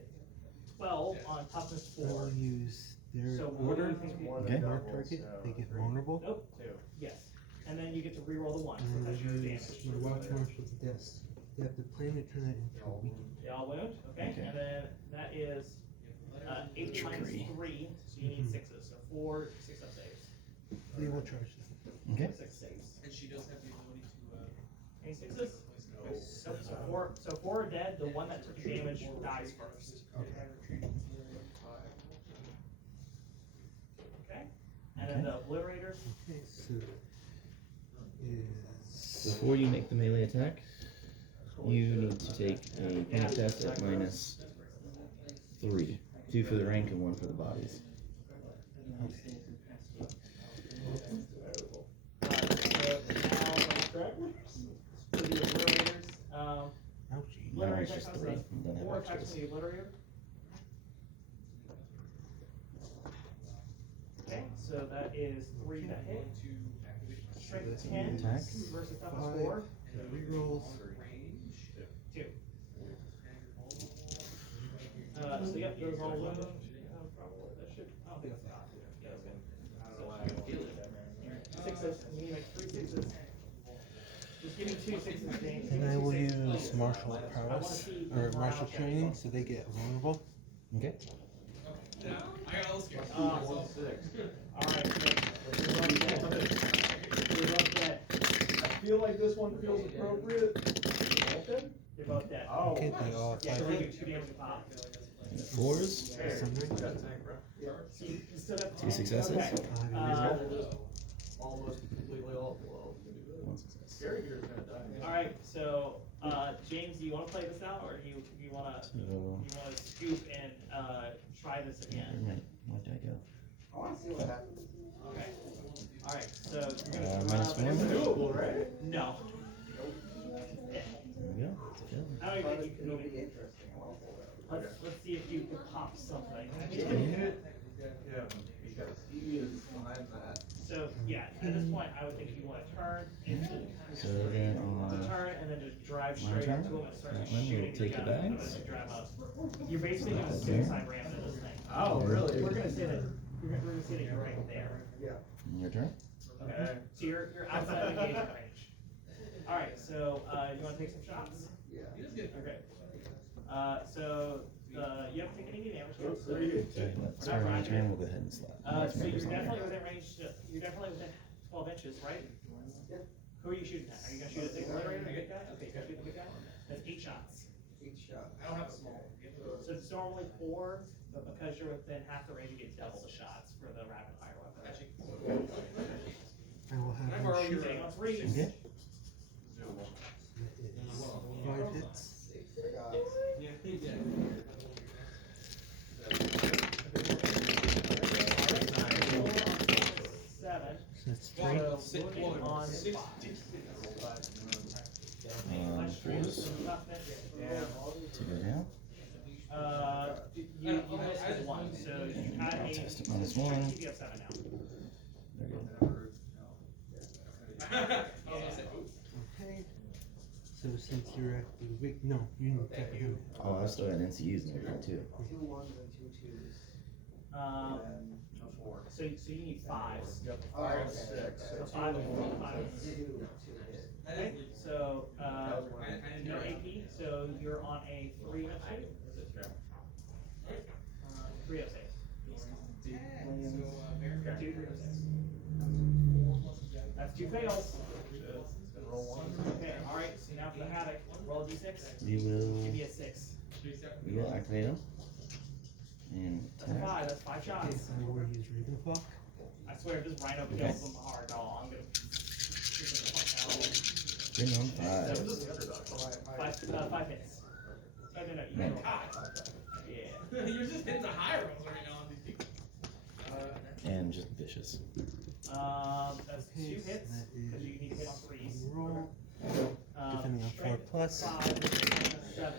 12 on toughness I 4. will use their So what do order. you think? More Okay. than Mark double, target, so they get 3. vulnerable. Nope, 2. yes. And then you get to reroll the 1, And I will because you're use damaged. my Watch Marshal's desk. They have to plan to turn that into a weakened. They all wound, okay, Okay. and then that is, 8 minus Trickery. 3, so you need Mhm. 6s, so 4 6 up saves. They will charge them. Okay. 6 saves. And she does have the ability to, Any 6s? one that took damage dies first. Okay? And then the obliterators, Okay, so is Before you make the melee attack, you need to take a panic test at -3. 2 for the rank and 1 for the bodies. for the obliterators, ouch. Now obliterator it's attack just comes 3. up. You don't have 4 attacks extras. from the obliterator. Okay, so that is 3 that hit. Strength 10 Attack. versus toughness 5, 4. rerolls. 2. So yep, those all wound. Probably that should. I don't think that's enough. Yeah, that's good. I don't know why I feel it. 6s. You need like 3 6s. Just give me 2 6s, James. And I Give me will 2 6s. use martial I wanna prowess see or morale martial check. training, so they get vulnerable. Okay. I got all scared. Alright, so you're both dead. I feel like this one feels appropriate. You're both dead. Oh. Okay, they all Yeah, so 5 you hit. do 2 damage a pop. 4s. Sundering. So you still have 2 successes. Okay. Almost completely all below. 1 success. Scary Bear's gonna die. Alright, so James, do you wanna play this out or do you wanna So, scoop and try this again? where did I go? I wanna see what happens. Okay. Alright, so you're gonna -1. Doable, right? No. There we go. That's good. I don't even think you can It'll even. be interesting. I wanna pull that. Let's see if you can pop something. Yeah, because he is behind that. So yeah, at this point, I would think you want to turn into So then to on turn and then just drive my straight turn, into him and start that one will shooting take the gun and bags. then drive up. You're basically doing a suicide ramp in this thing. Oh, really? We're gonna say that we're gonna say that you're right there. your turn. Okay. So you're outside of engagement range. All right. So you want to take some shots? Yeah. Okay. So you haven't taken any damage yet. So, Okay, that's my turn. We'll go ahead and slap. so you're definitely within range. You're definitely within 12 inches, right? Yeah. Who are you shooting at? Are you gonna shoot at the obliterator, the good guy? Okay, you're gonna shoot the good guy. That's 8 shots. Each shot. I don't have a small. So it's normally 4, but because you're within half the range, you get double the shots for the rapid fire weapon. Actually, I will Can I have borrow him You're shoot. taking on 3. Okay. That is 5 hits. Seven. So that's 3. So wounded on 5. 4s. Toughness. To go down. You missed 1, so you had a. Test it -1. You have 7 now. There we go. Okay. So since you're at the weak, no, you need to take him. Oh, I still got NCUs and everything too. 2 1s and 2 2s. Um, And a 4. so you need 5s. Oh, okay. So 5 and 4, 5. 2 hits. Okay, so, no AP, so you're on a 306. 306. Got 2 306. That's 2 fails. Okay, alright, so now for the Havoc, roll a d6. You will. Give me a 6. You will activate them. And That's attack. 5, that's 5 Okay, shots. so I will use Ravenclaw. I swear, if this Rhino kills them hard, I'm gonna. Bring on 5. 5 hits. No, you No. roll 5. Yeah. You're just hitting the high rolls right now on these people. And just vicious. That's 2 Okay, so hits, that because you need to hit on 3s. Roll. Depending on 4 Strength plus. 5, 7.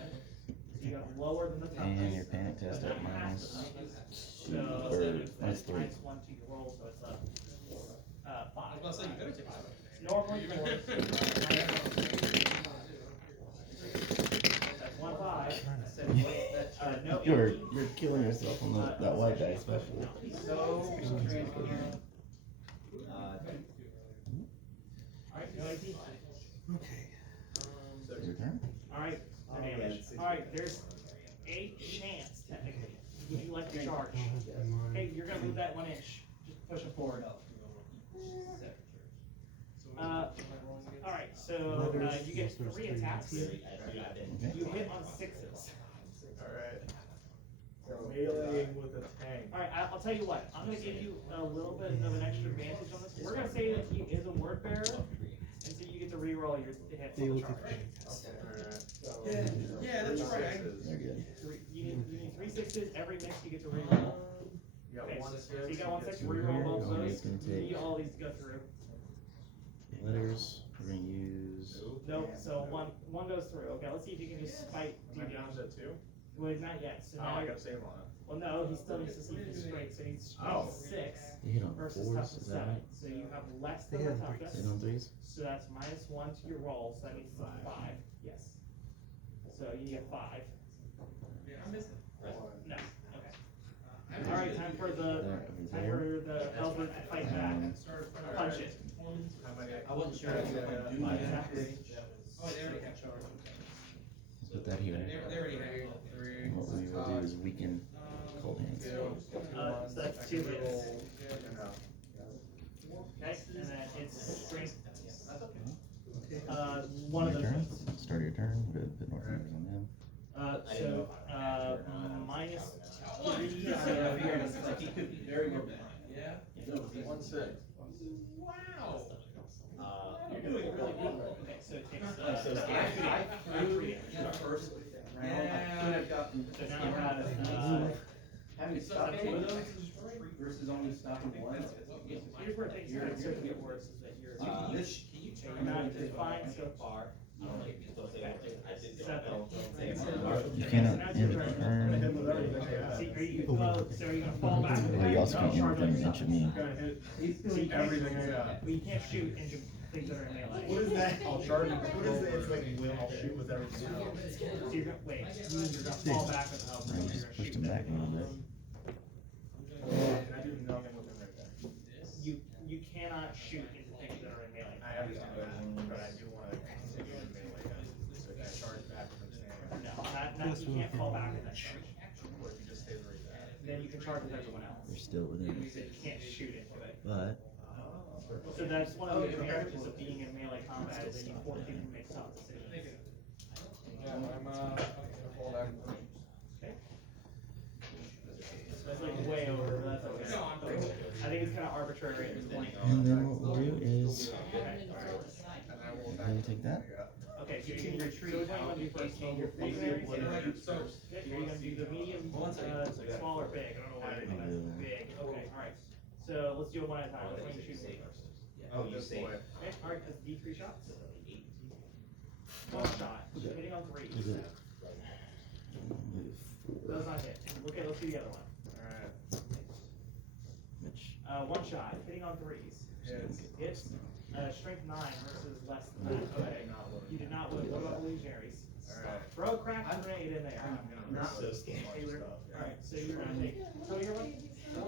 So you got lower than the And toughness. your panic test but at not half the minus toughness. 2 So or minus 3. minus 1 to your roll, so it's a 5. I was about to say, you better take this. Normally 4. That's 1 5. No You're AP. killing yourself on that white die especially. So transparent. Alright, no AP. Okay. Your turn. Alright, no damage. Alright, there's a chance technically. Would you like to charge? I'll have mine. Hey, you're gonna move that 1 inch. Just push it forward. Alright, so you get 3 attacks. You hit on 6s. Alright. So meleeing with a tank. Alright, I'll tell you what. I'm gonna give you a little bit of an extra advantage on this. We're gonna say that he is a word bearer, and so you get to reroll your hits They on will the take charge. Alright. So Yeah, that's right. They're good. You need 3 6s. Every mix you get to reroll. You got Okay, one so six. you got 1 6. get Reroll two. both Only those. it's gonna You take need all these to go through. letters. We're gonna use. Nope. So one goes through. Okay, let's see if you can just spite Am I DD. down to 2? Well, not yet. So Oh, now I you're- got save on it. well, no, he still needs to see if he's straight. So he's Oh. 6 You hit on versus 4s, toughness is that 7. right? So you have less They than the have toughness. Hit on 3s? So that's -1 to your roll. So that means it's a 5. Yes. So you get 5. Yeah, I missed it. No. Okay. All right. Time for the elder to fight back. Punch it. How many? I wasn't sure if I do Five that. attacks. Oh, they already got charged. Put that here. They already had And what we will do is weaken cold hands. So that's 2 hits. No. Okay. And then it's strength. Okay. One of Your those turn. hits. Start your turn. Good. Put more numbers on them. So -3. Like he could be very well behind. Yeah? No, 1 6. Wow. You're doing really good. Okay, so it takes So I threw in the first round, I could have gotten. So now you have Having stopped two of those versus only stopping one. here's where things start to get worse is that you're This. you're not defined so far. You cannot end the turn. See, are you so are you gonna fall back? Well, you also can't end within an inch of me. Gonna hit everything I got. But you can't shoot into things that are in melee. What is that? I'll charge it. What is it? It's like I'll shoot with everything else. So you're gonna wait. You're gonna fall back with help. I just pushed him back a little bit. And I do nothing with him right there. You cannot shoot into things that are in melee. I understand that, but I do want to continue in melee. So if I charge back with him standing, No, not you can't fall back in that charge. or if you just stay where you're at. Then you can charge with everyone else. They're still within You it. can't shoot into it. But So that's one of the advantages of being in melee combat is that you force people to make tough decisions. Yeah, I'm, gonna fall back. Okay. That's like way over, but that's okay. I think it's kind of arbitrary at this point. and then what we'll do is And I will go ahead and take that. Okay, so you're gonna retreat. So which one you want to do first? Your big So, you're gonna do the medium, small or big? I don't know why you're doing that. Big. Okay, all right. So let's do it one at a time. Which one you choose first? Oh, you say. Okay, all right. That's D3 shots. One shot. Hitting on 3. Is it? Move Does 4. not hit. Okay, let's do the other one. Alright. Which One shot. Hitting on 3s. Hits. Hits. Strength 9 versus less than that. Okay. You did not win. What about illusionaries? Alright. Throw a crack grenade in there. Not so scared. Alright, so you're gonna take. Throw your one. So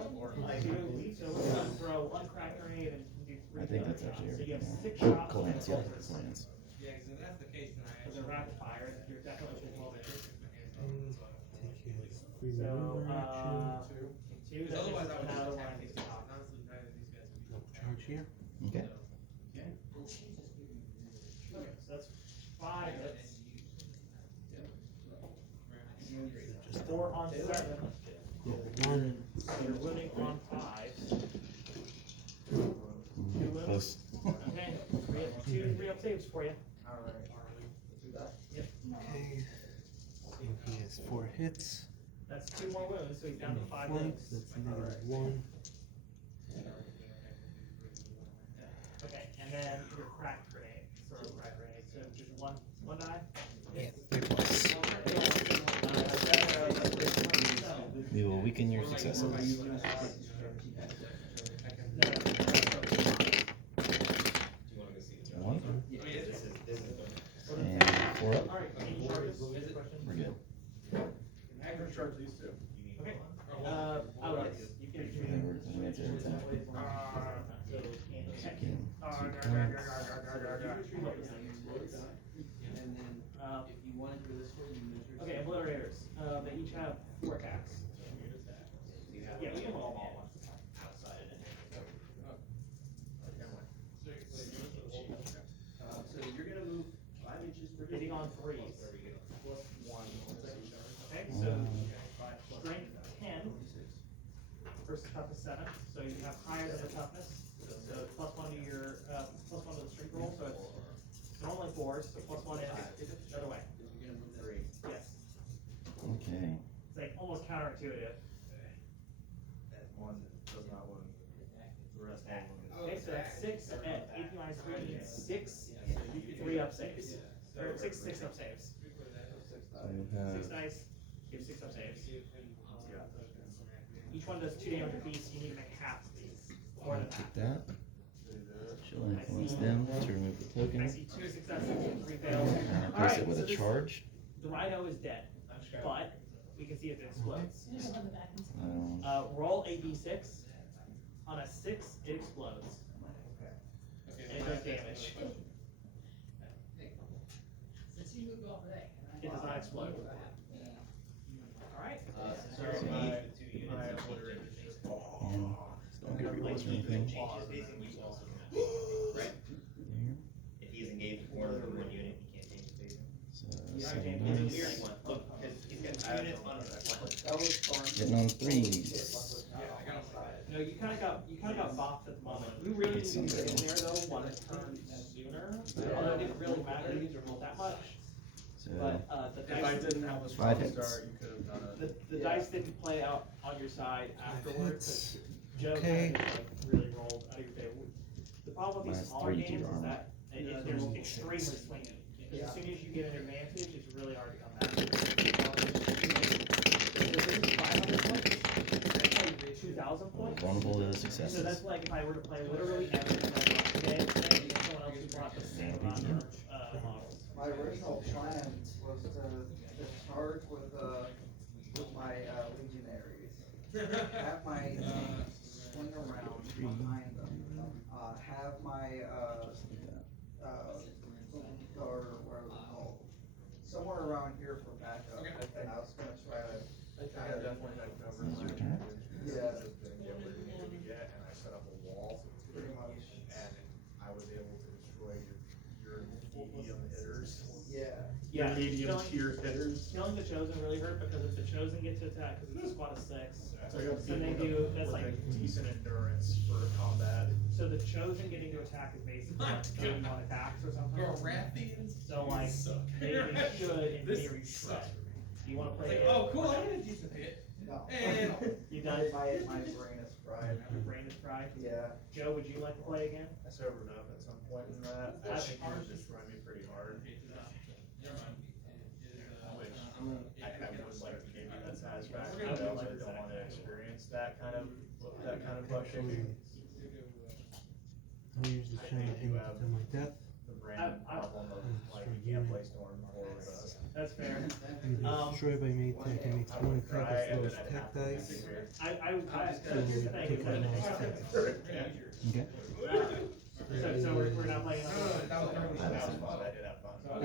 we're gonna throw 1 crack grenade and do 3. I think other that's shots. actually So you have everything. 6 shots. Cold and hands, yeah. pulses. Cold hands. yeah, because if that's the case, then I Because they're rapid fire, you're definitely taking all this. Take his free So, maneuver action. 2, that Otherwise, makes I would another just one attack of these these guys. top. Honestly, neither of these guys would be. No charge here. Okay. Okay, so that's 5 hits. 4 on 7. Yeah, 1. So you're winning on 5. 2 wins. Close. Okay, 3 up saves for you. Alright. Okay. So he has 4 hits. That's 2 more wounds, so he's down to 5 Flanks, wounds. that's -1. Okay, and then your crack grenade, sort of crack grenade. So just one die. Yeah, 3 plus. We will weaken your successes. Do you want to go see the 1 This is and 4 up. All right, any charges? We're good. I'm gonna charge these two. Okay. Oh yes, you can. And we're that's every time. So check. Again, 2 points. Okay, obliterators. They each have 4 attacks. Yeah, we can roll them all at once. hitting on threes. Okay, so strength 10 versus toughness 7. So you have higher than the toughness. So it's +1 to your +1 to the strength roll. So it's normally 4s. So +1 is the other way. Yes. Okay. It's like almost counterintuitive. One does not win. The rest all win. Okay, so that's 6 at AP minus 3 means 6 3-up saves. Or 6 up saves. So we have 6 dice, give 6 up saves. Each one does 2 damage apiece, you need to make half of these. More than take that. that. She'll influence them to remove the I token. see 2 successes and 3 fails. And replace Alright, it with so a this- charge. The rhino is dead, but we can see if it explodes. Um, Roll a d6. On a 6, it explodes. And it does damage. It does not explode. Alright. My obliterated. and don't get rerolls or anything. Right? There. If he's engaged with more than one unit, he can't change his facing. So Yeah, 7 It's a dice. weird one. Look, because he's got 2 units on his left. Getting on 3s. No, you kinda got bopped at the moment. We really need to get in there though, one turn sooner. Although it didn't really matter that much. So But, the If I dice, didn't have a 5 strong hits. start, you could have done it. the dice didn't play out on your side afterwards. 'Cause Joe Okay. kind of like really rolled out of your favor. The problem with these Minus smaller 3 to games your is armor. that they're extremely swingy. As soon as you get an advantage, it's really hard to come back. So this is 500 points. That's like 2,000 points. vulnerable to So that's successes. like if I were to play literally everything I bought today, and get someone else who bought the same amount of models. My original plan was to charge with my legionaries. Have my swing around behind them. Have my or what are they called? Somewhere around here for backup. And I was gonna try to. I definitely had covered. Is it your turn? Yeah. And I set up a wall, Pretty much. and I was able to destroy your medium hitters. Yeah. Yeah, Your medium killing- tier hitters. Killing the chosen really hurt because if the chosen get to attack, because it's a squad of 6, So you have so they people do, that's with like, a decent endurance for combat. so the chosen getting to attack is basically like 31 attacks or something. Rathians. So like, they should in This theory shred. Do you wanna It's play like, it? oh, cool, I had a decent hit. No. And You My done? brain is fried. Your brain is fried? Yeah. Joe, would you like to play again? I sobered up at some point in that. I think it would destroy me pretty hard. Which I would like to give you that satisfaction. I also don't want to experience that kind of butt kicking. I usually try and aim it to my death. The brand problem of like you can't play Storm for That's fair. Maybe destroy by main attack and makes one attack as low as tech dice. Here's the thing, is that- Okay. so we're not playing another one? That was fun. I did have fun. That's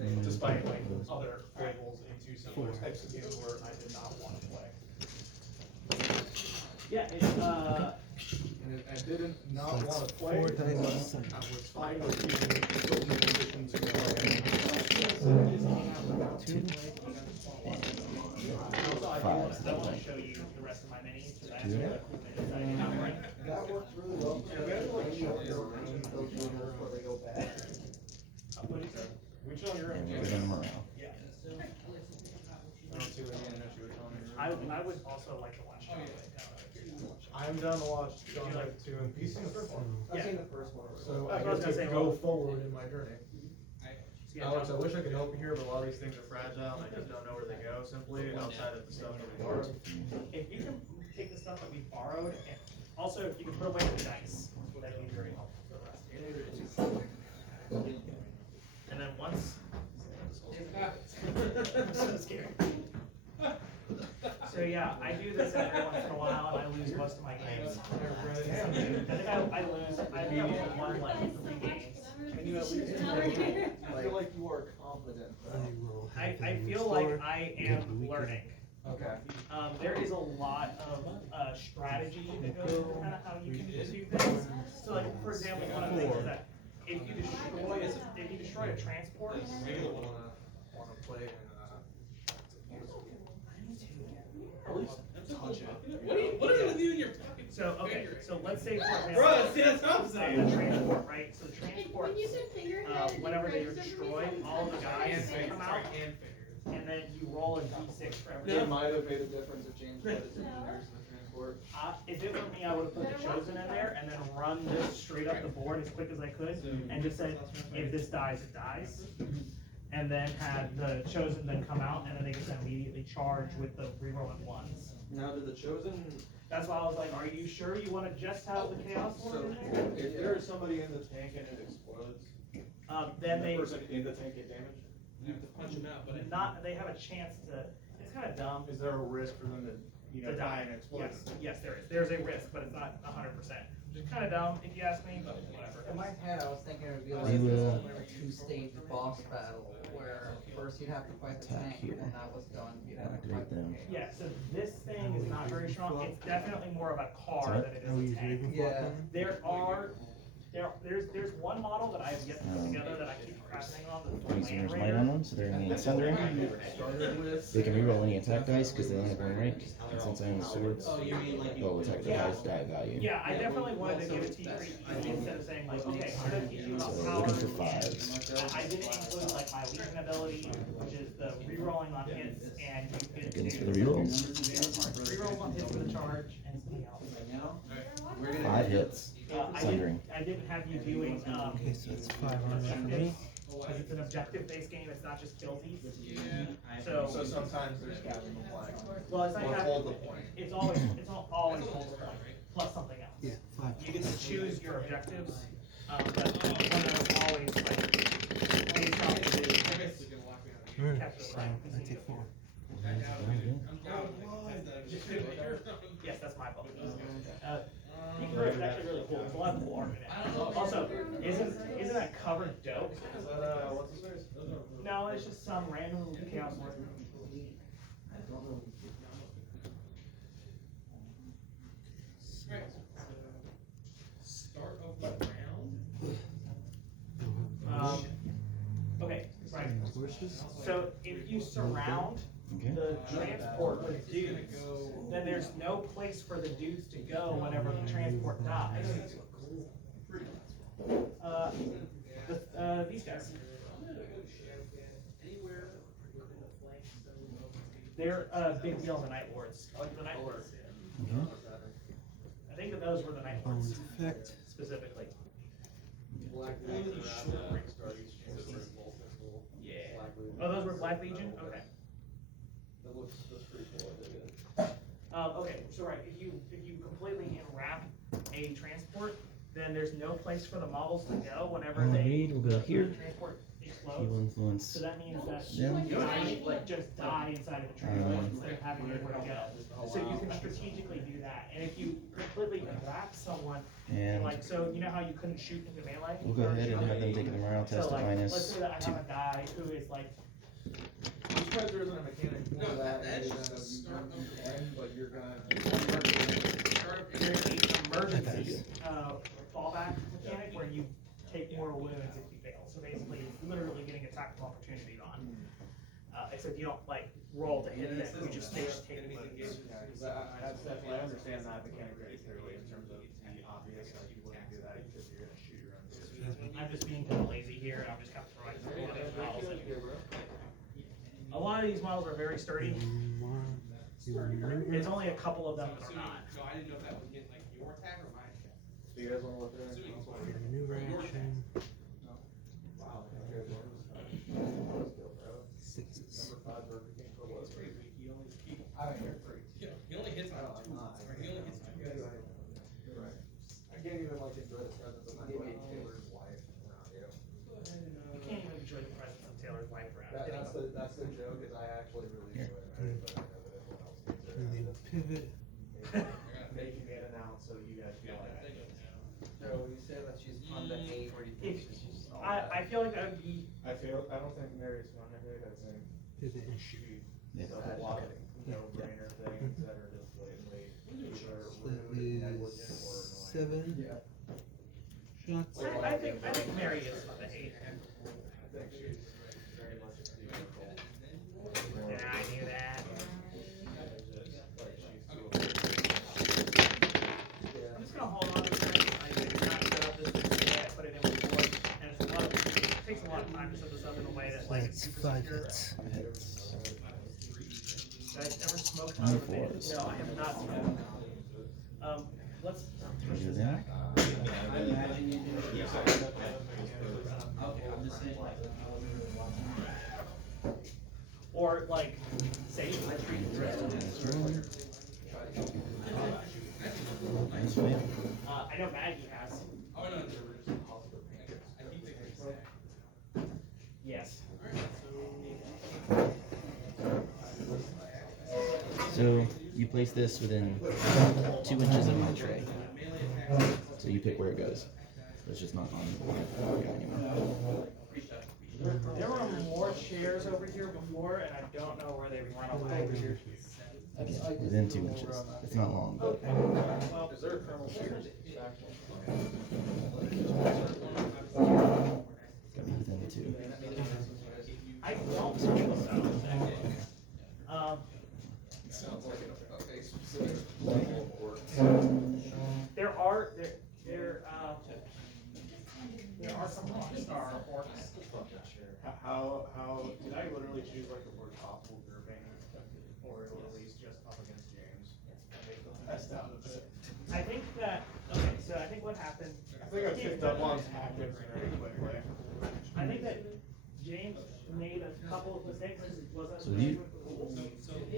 okay. Despite like other foibles into similar types of games where I did not want to play. Yeah, it's, And if I didn't not So want to it's play, 4 dice I and 7. was fine with being still in a position to play. Also, I want to show you the rest of my minis, so that's really cool minis that I did not bring. That works really well. I feel like you don't go around those units before they go bad. What do you say? We chill on your And own. we're gonna morale. Yeah. I don't see any issue with on your own. I would also like to watch. I'm down to watch John Wick 2 and You've seen the first one? I've seen the first one. So I I was guess gonna I say, go well- forward in my journey. Yeah, Alex, I wish I could help you here, but a lot of these things are fragile and I just don't know where they go simply outside of the stuff that we borrowed. If you can take the stuff that we borrowed, and also if you can put away the dice, that would be very helpful for the rest. And then once. I'm so scared. So yeah, I do this every once in a while and I lose most of my games. I think I lose, I think I've won like 3 games. Can you at least I feel like you are confident. I will I have them feel like restored. I Get the am weaker. learning. Okay. There is a lot of strategy that goes into kind of how you can do things. So like, for example, one of the things is that if you destroy a transport, Maybe they'll wanna play in, at least touch it. What is it with you and your fucking so okay, so let's say for example, Bro, see, that's what I'm the saying. transport, right? So the transport, When you said figurehead, whenever they are for some destroyed, reason, all the guys And come out, and fingers. and then you roll a d6 for every. It might have made a difference if James put his engineers in the transport. If it were me, I would have put the chosen in there and then run this straight up the board as quick as I could, and just said, if this dies, it dies. And then had the chosen then come out, and then they just immediately charge with the rerolling ones. Now, did the chosen, That's why I was like, are you sure you wanna just have the chaos one so, in there? If there is somebody in the tank and it explodes, Then the they, person in the tank get damaged? You have to punch him out, but I. they have a chance to, it's kinda dumb. Is there a risk for them to, To die, and explode? yes, there is, there's a risk, but it's not 100%, which is kinda dumb if you ask me, but whatever. In my head, I was thinking it would be You will like a two-stage boss battle, where first you'd have to fight the attack tank, here. and when that was done, you'd have to Activate fight the them. chaos. Yeah, so this thing is not very strong, it's definitely more of a car than it Are we is a tank. Raven Yeah. There's one model that I have yet to put together that I keep procrastinating on, the Poison Land there's light on Raider. them, so they're immune to sundering. They can reroll any attack dice because they only have one rank. And since I own the swords, they'll attack the highest die value. Yeah, I definitely wanted to give it to you pretty easy instead of saying like, okay, I'm gonna teach you So about we're power. looking for fives. I didn't include like my Legion ability, which is the rerolling on hits, and you get Goodness for to the rerolls. rerolls on hits for the charge and something else. We're gonna 5 hits. Sundering. I didn't have you doing, Okay, so it's 500 for me. because it's an objective-based game, it's not just killsies. so So, sometimes there's captain the flag. well, it's not Or that, hold the point. it's always hold the point, plus something else. Yeah, 5. You get to choose your objectives, but one that's always like, based off the They're basically gonna lock me out of here. Alright, so I take 4. I'm down. Just kidding. yes, that's my fault. Keeper is actually really cool, there's a lot of cool art in it. Also, isn't that cover dope? Is that, what's his face? No, it's just some random chaos word. Right, so, start of the round. Okay, right, Horses? so if you surround Okay. the transport with dudes, then there's no place for the dudes to go whenever the transport dies. These guys. They're, big deal in the Night Lords, like the Night Lords. Okay. I think that those were the Night Lords Bones effect. specifically. Black Yeah. Oh, those were Black Legion? Okay. That's pretty cool. Okay, so right, if you completely enwrap a transport, then there's no place for the models to go whenever I'll they read, we'll go here. transport He explodes. will influence So that means that them. you might like just die inside of the transport instead of having anywhere to go. So you can strategically do that, and if you completely enwrap someone, And like, so you know how you couldn't shoot into melee? we'll go ahead and have them take the morale So test at like, let's minus say that I 2. have a guy who is like, I'm surprised there isn't a mechanic for No, that, that's other just than the you start don't of the end, but you're gonna. Start of there's an emergency, fallback mechanic where you take more wounds if you fail. So basically, it's literally getting a tactical opportunity on. Except you don't like roll to hit them, you just take wounds. Yeah, cause I understand that mechanic very clearly in terms of the obvious, like you wouldn't do that because you're gonna shoot your own dude. I'm just being kind of lazy here, and I'm just kind of throwing some of these models in here. A lot of these models are very sturdy. It's only a couple of them that are not. No, I didn't know if that was getting like your attack or my attack. Do you guys wanna look there? Maneuver action. Wow. 6s. Number 5 Burger King for what? He's pretty weak. He only I mean, you're pretty. he only hits on two. Or he only hits two guys. You're right. I can't even like enjoy the presence of my Taylor's wife around you. You can't even enjoy the presence of Taylor's wife around. That's the joke, is I actually really enjoy it, but I know that everyone else needs it. And then pivot. Making it announce so you guys feel like. So you say that she's fun to hate, or you think she's just all that? I feel like that would be, I don't think Mary's fun, I think Pivot and shoot. she Yeah. does a lot of no-brainer things that are just blatantly either That rude, negligent, or is annoying. 7. Yeah. shots. I think Mary is fun to hate. Yeah, I knew that. I'm just gonna hold on to this thing. I did not set up this thing today. I put it in before, and it's a lot of, it takes a lot of time to set this up in a way that like it's That's super 5 secure. hits. 5 hits. Did I ever smoke Only out of a bit? fours. No, I have not smoked. Let's push Do this that. back. I imagine you do. Okay, I'm just saying like. Or like, say I treat the rest of this. Nice roll. Nice fail. I know Maggie has. Oh, no, I keep thinking it's Yes. So you place this within 2 inches of my tray. So you pick where it goes. It's just not on the guy anymore. There were more chairs over here before, and I don't know where they run away. Okay, within 2 inches. It's not long, but Well, Is there a thermal series? gotta be within 2. I don't think so. Sounds like a very specific there are some rock star orcs. How, did I literally choose like the worst possible grouping, or at least just up against James? And make the best out of it. I think that, okay, so I think what happened. I think I picked up on tactics very quickly. I think that James made a couple of mistakes, wasn't So you-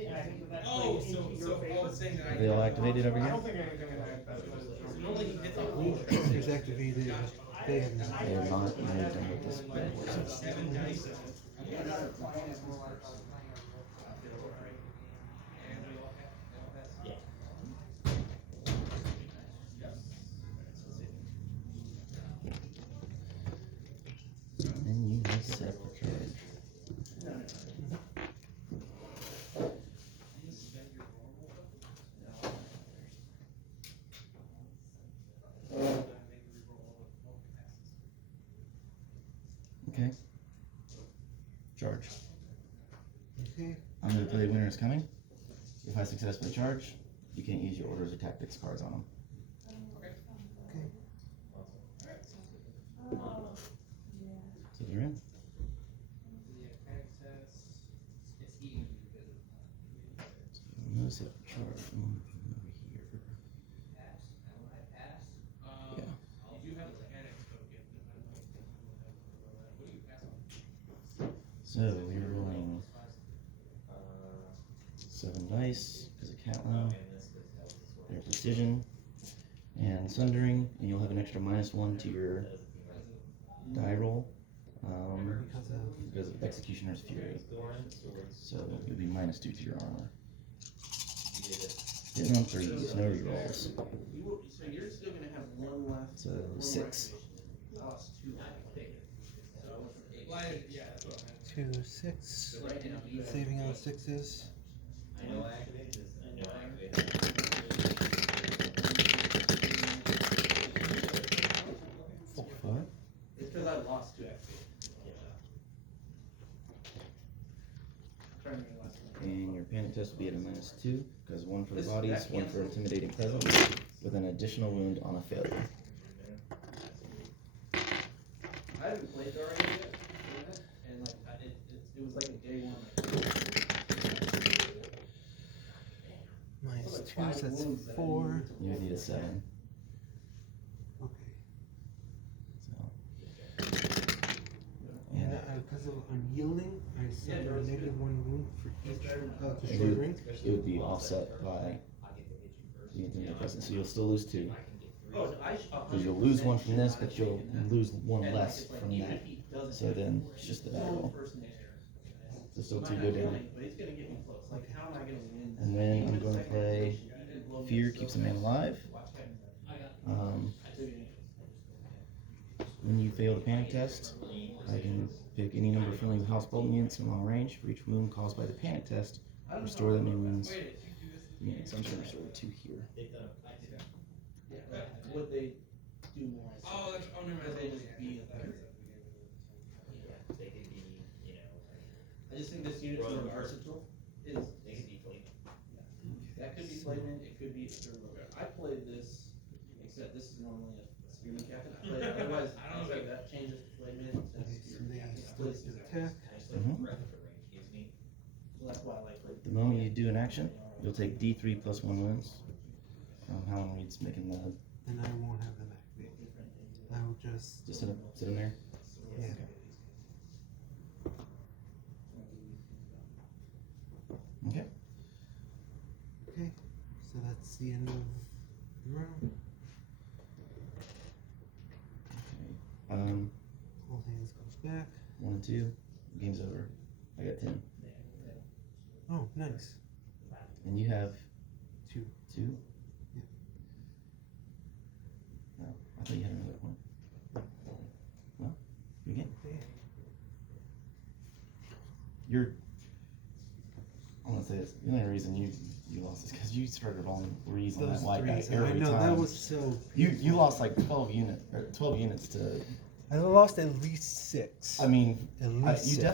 and I think that Oh, played into your so favor. I was saying that Are they all activated over I here? don't think anything in that better. normally he hits on He's activated. They have not. They have not moved in with this board. 7 dice. Another plan is more like And you have set the charge. Okay. Charge. Okay. I'm gonna play Winter is Coming. If I successfully charge, you can't use your orders or tactics cards on them. Okay. So they're in. So I'm gonna set the charge. I'm gonna put them over here. Yeah. You do have a panic token. What do you pass on? So we're rolling 7 dice because of Catlow. Their precision and sundering, and you'll have an extra -1 to your die roll because of Executioner's Fury. So you'll be -2 to your armor. Hitting on 3s, no rerolls. So you're still gonna have one left. So 6. Plus 2. Yeah, that's what I meant. 2, 6. Right now, you have. Saving on 6s. I know I activated this. I know I activated. 4, 5. It's because I lost 2 activated. And your panic test will be at a -2 because 1 for the bodies, 1 for intimidating presence, with an additional wound on a failure. I haven't played there already yet, and like it was like a day one. -2, so that's 4. You would need a 7. Okay. So. And Yeah. because of unyielding, I set a -1 wound for each It destroyed ring. would be offset by the intimidating presence, so you'll still lose 2. Because you'll lose 1 from this, but you'll lose 1 less from that. So then it's just the die roll. So still 2 go down. But it's gonna get me close. Like, how am I gonna win? And then I'm going to play Fear Keeps a Man Alive. When you fail the panic test, I can pick any number of friendly house bolt units in long range. For each wound caused by the panic test, restore that many wounds. Yeah, so I'm just going to restore 2 here. Would they? do more. Oh, that's, oh, never mind. They just be a third. Yeah, they could be, you know, I just think this unit's more versatile. It is. they could be fleet. That could be Flayman, it could be a third rogue. I played this, except this is normally a spearman captain. I played, otherwise, I don't know. that changes to Flayman to Okay, so spearman they captain. I still played do this- attack. Mhm. So that's why I like it. The moment you do an action, you'll take D3 plus 1 wounds. Howland Reed's making the, Then I won't have them activate. I will just. just sit in there. Yeah. Okay. Okay, so that's the end of the round. All hands goes back. 1 and 2, game's over. I got 10. Oh, nice. And you have 2. 2? Yeah. No, I thought you had another one. Well, you get. I'm gonna say this. The only reason you lost is because you started on threes on Those that white guy threes, I every know, time. that was so. You lost like 12 units to. I lost at least 6. I mean, At least you 6.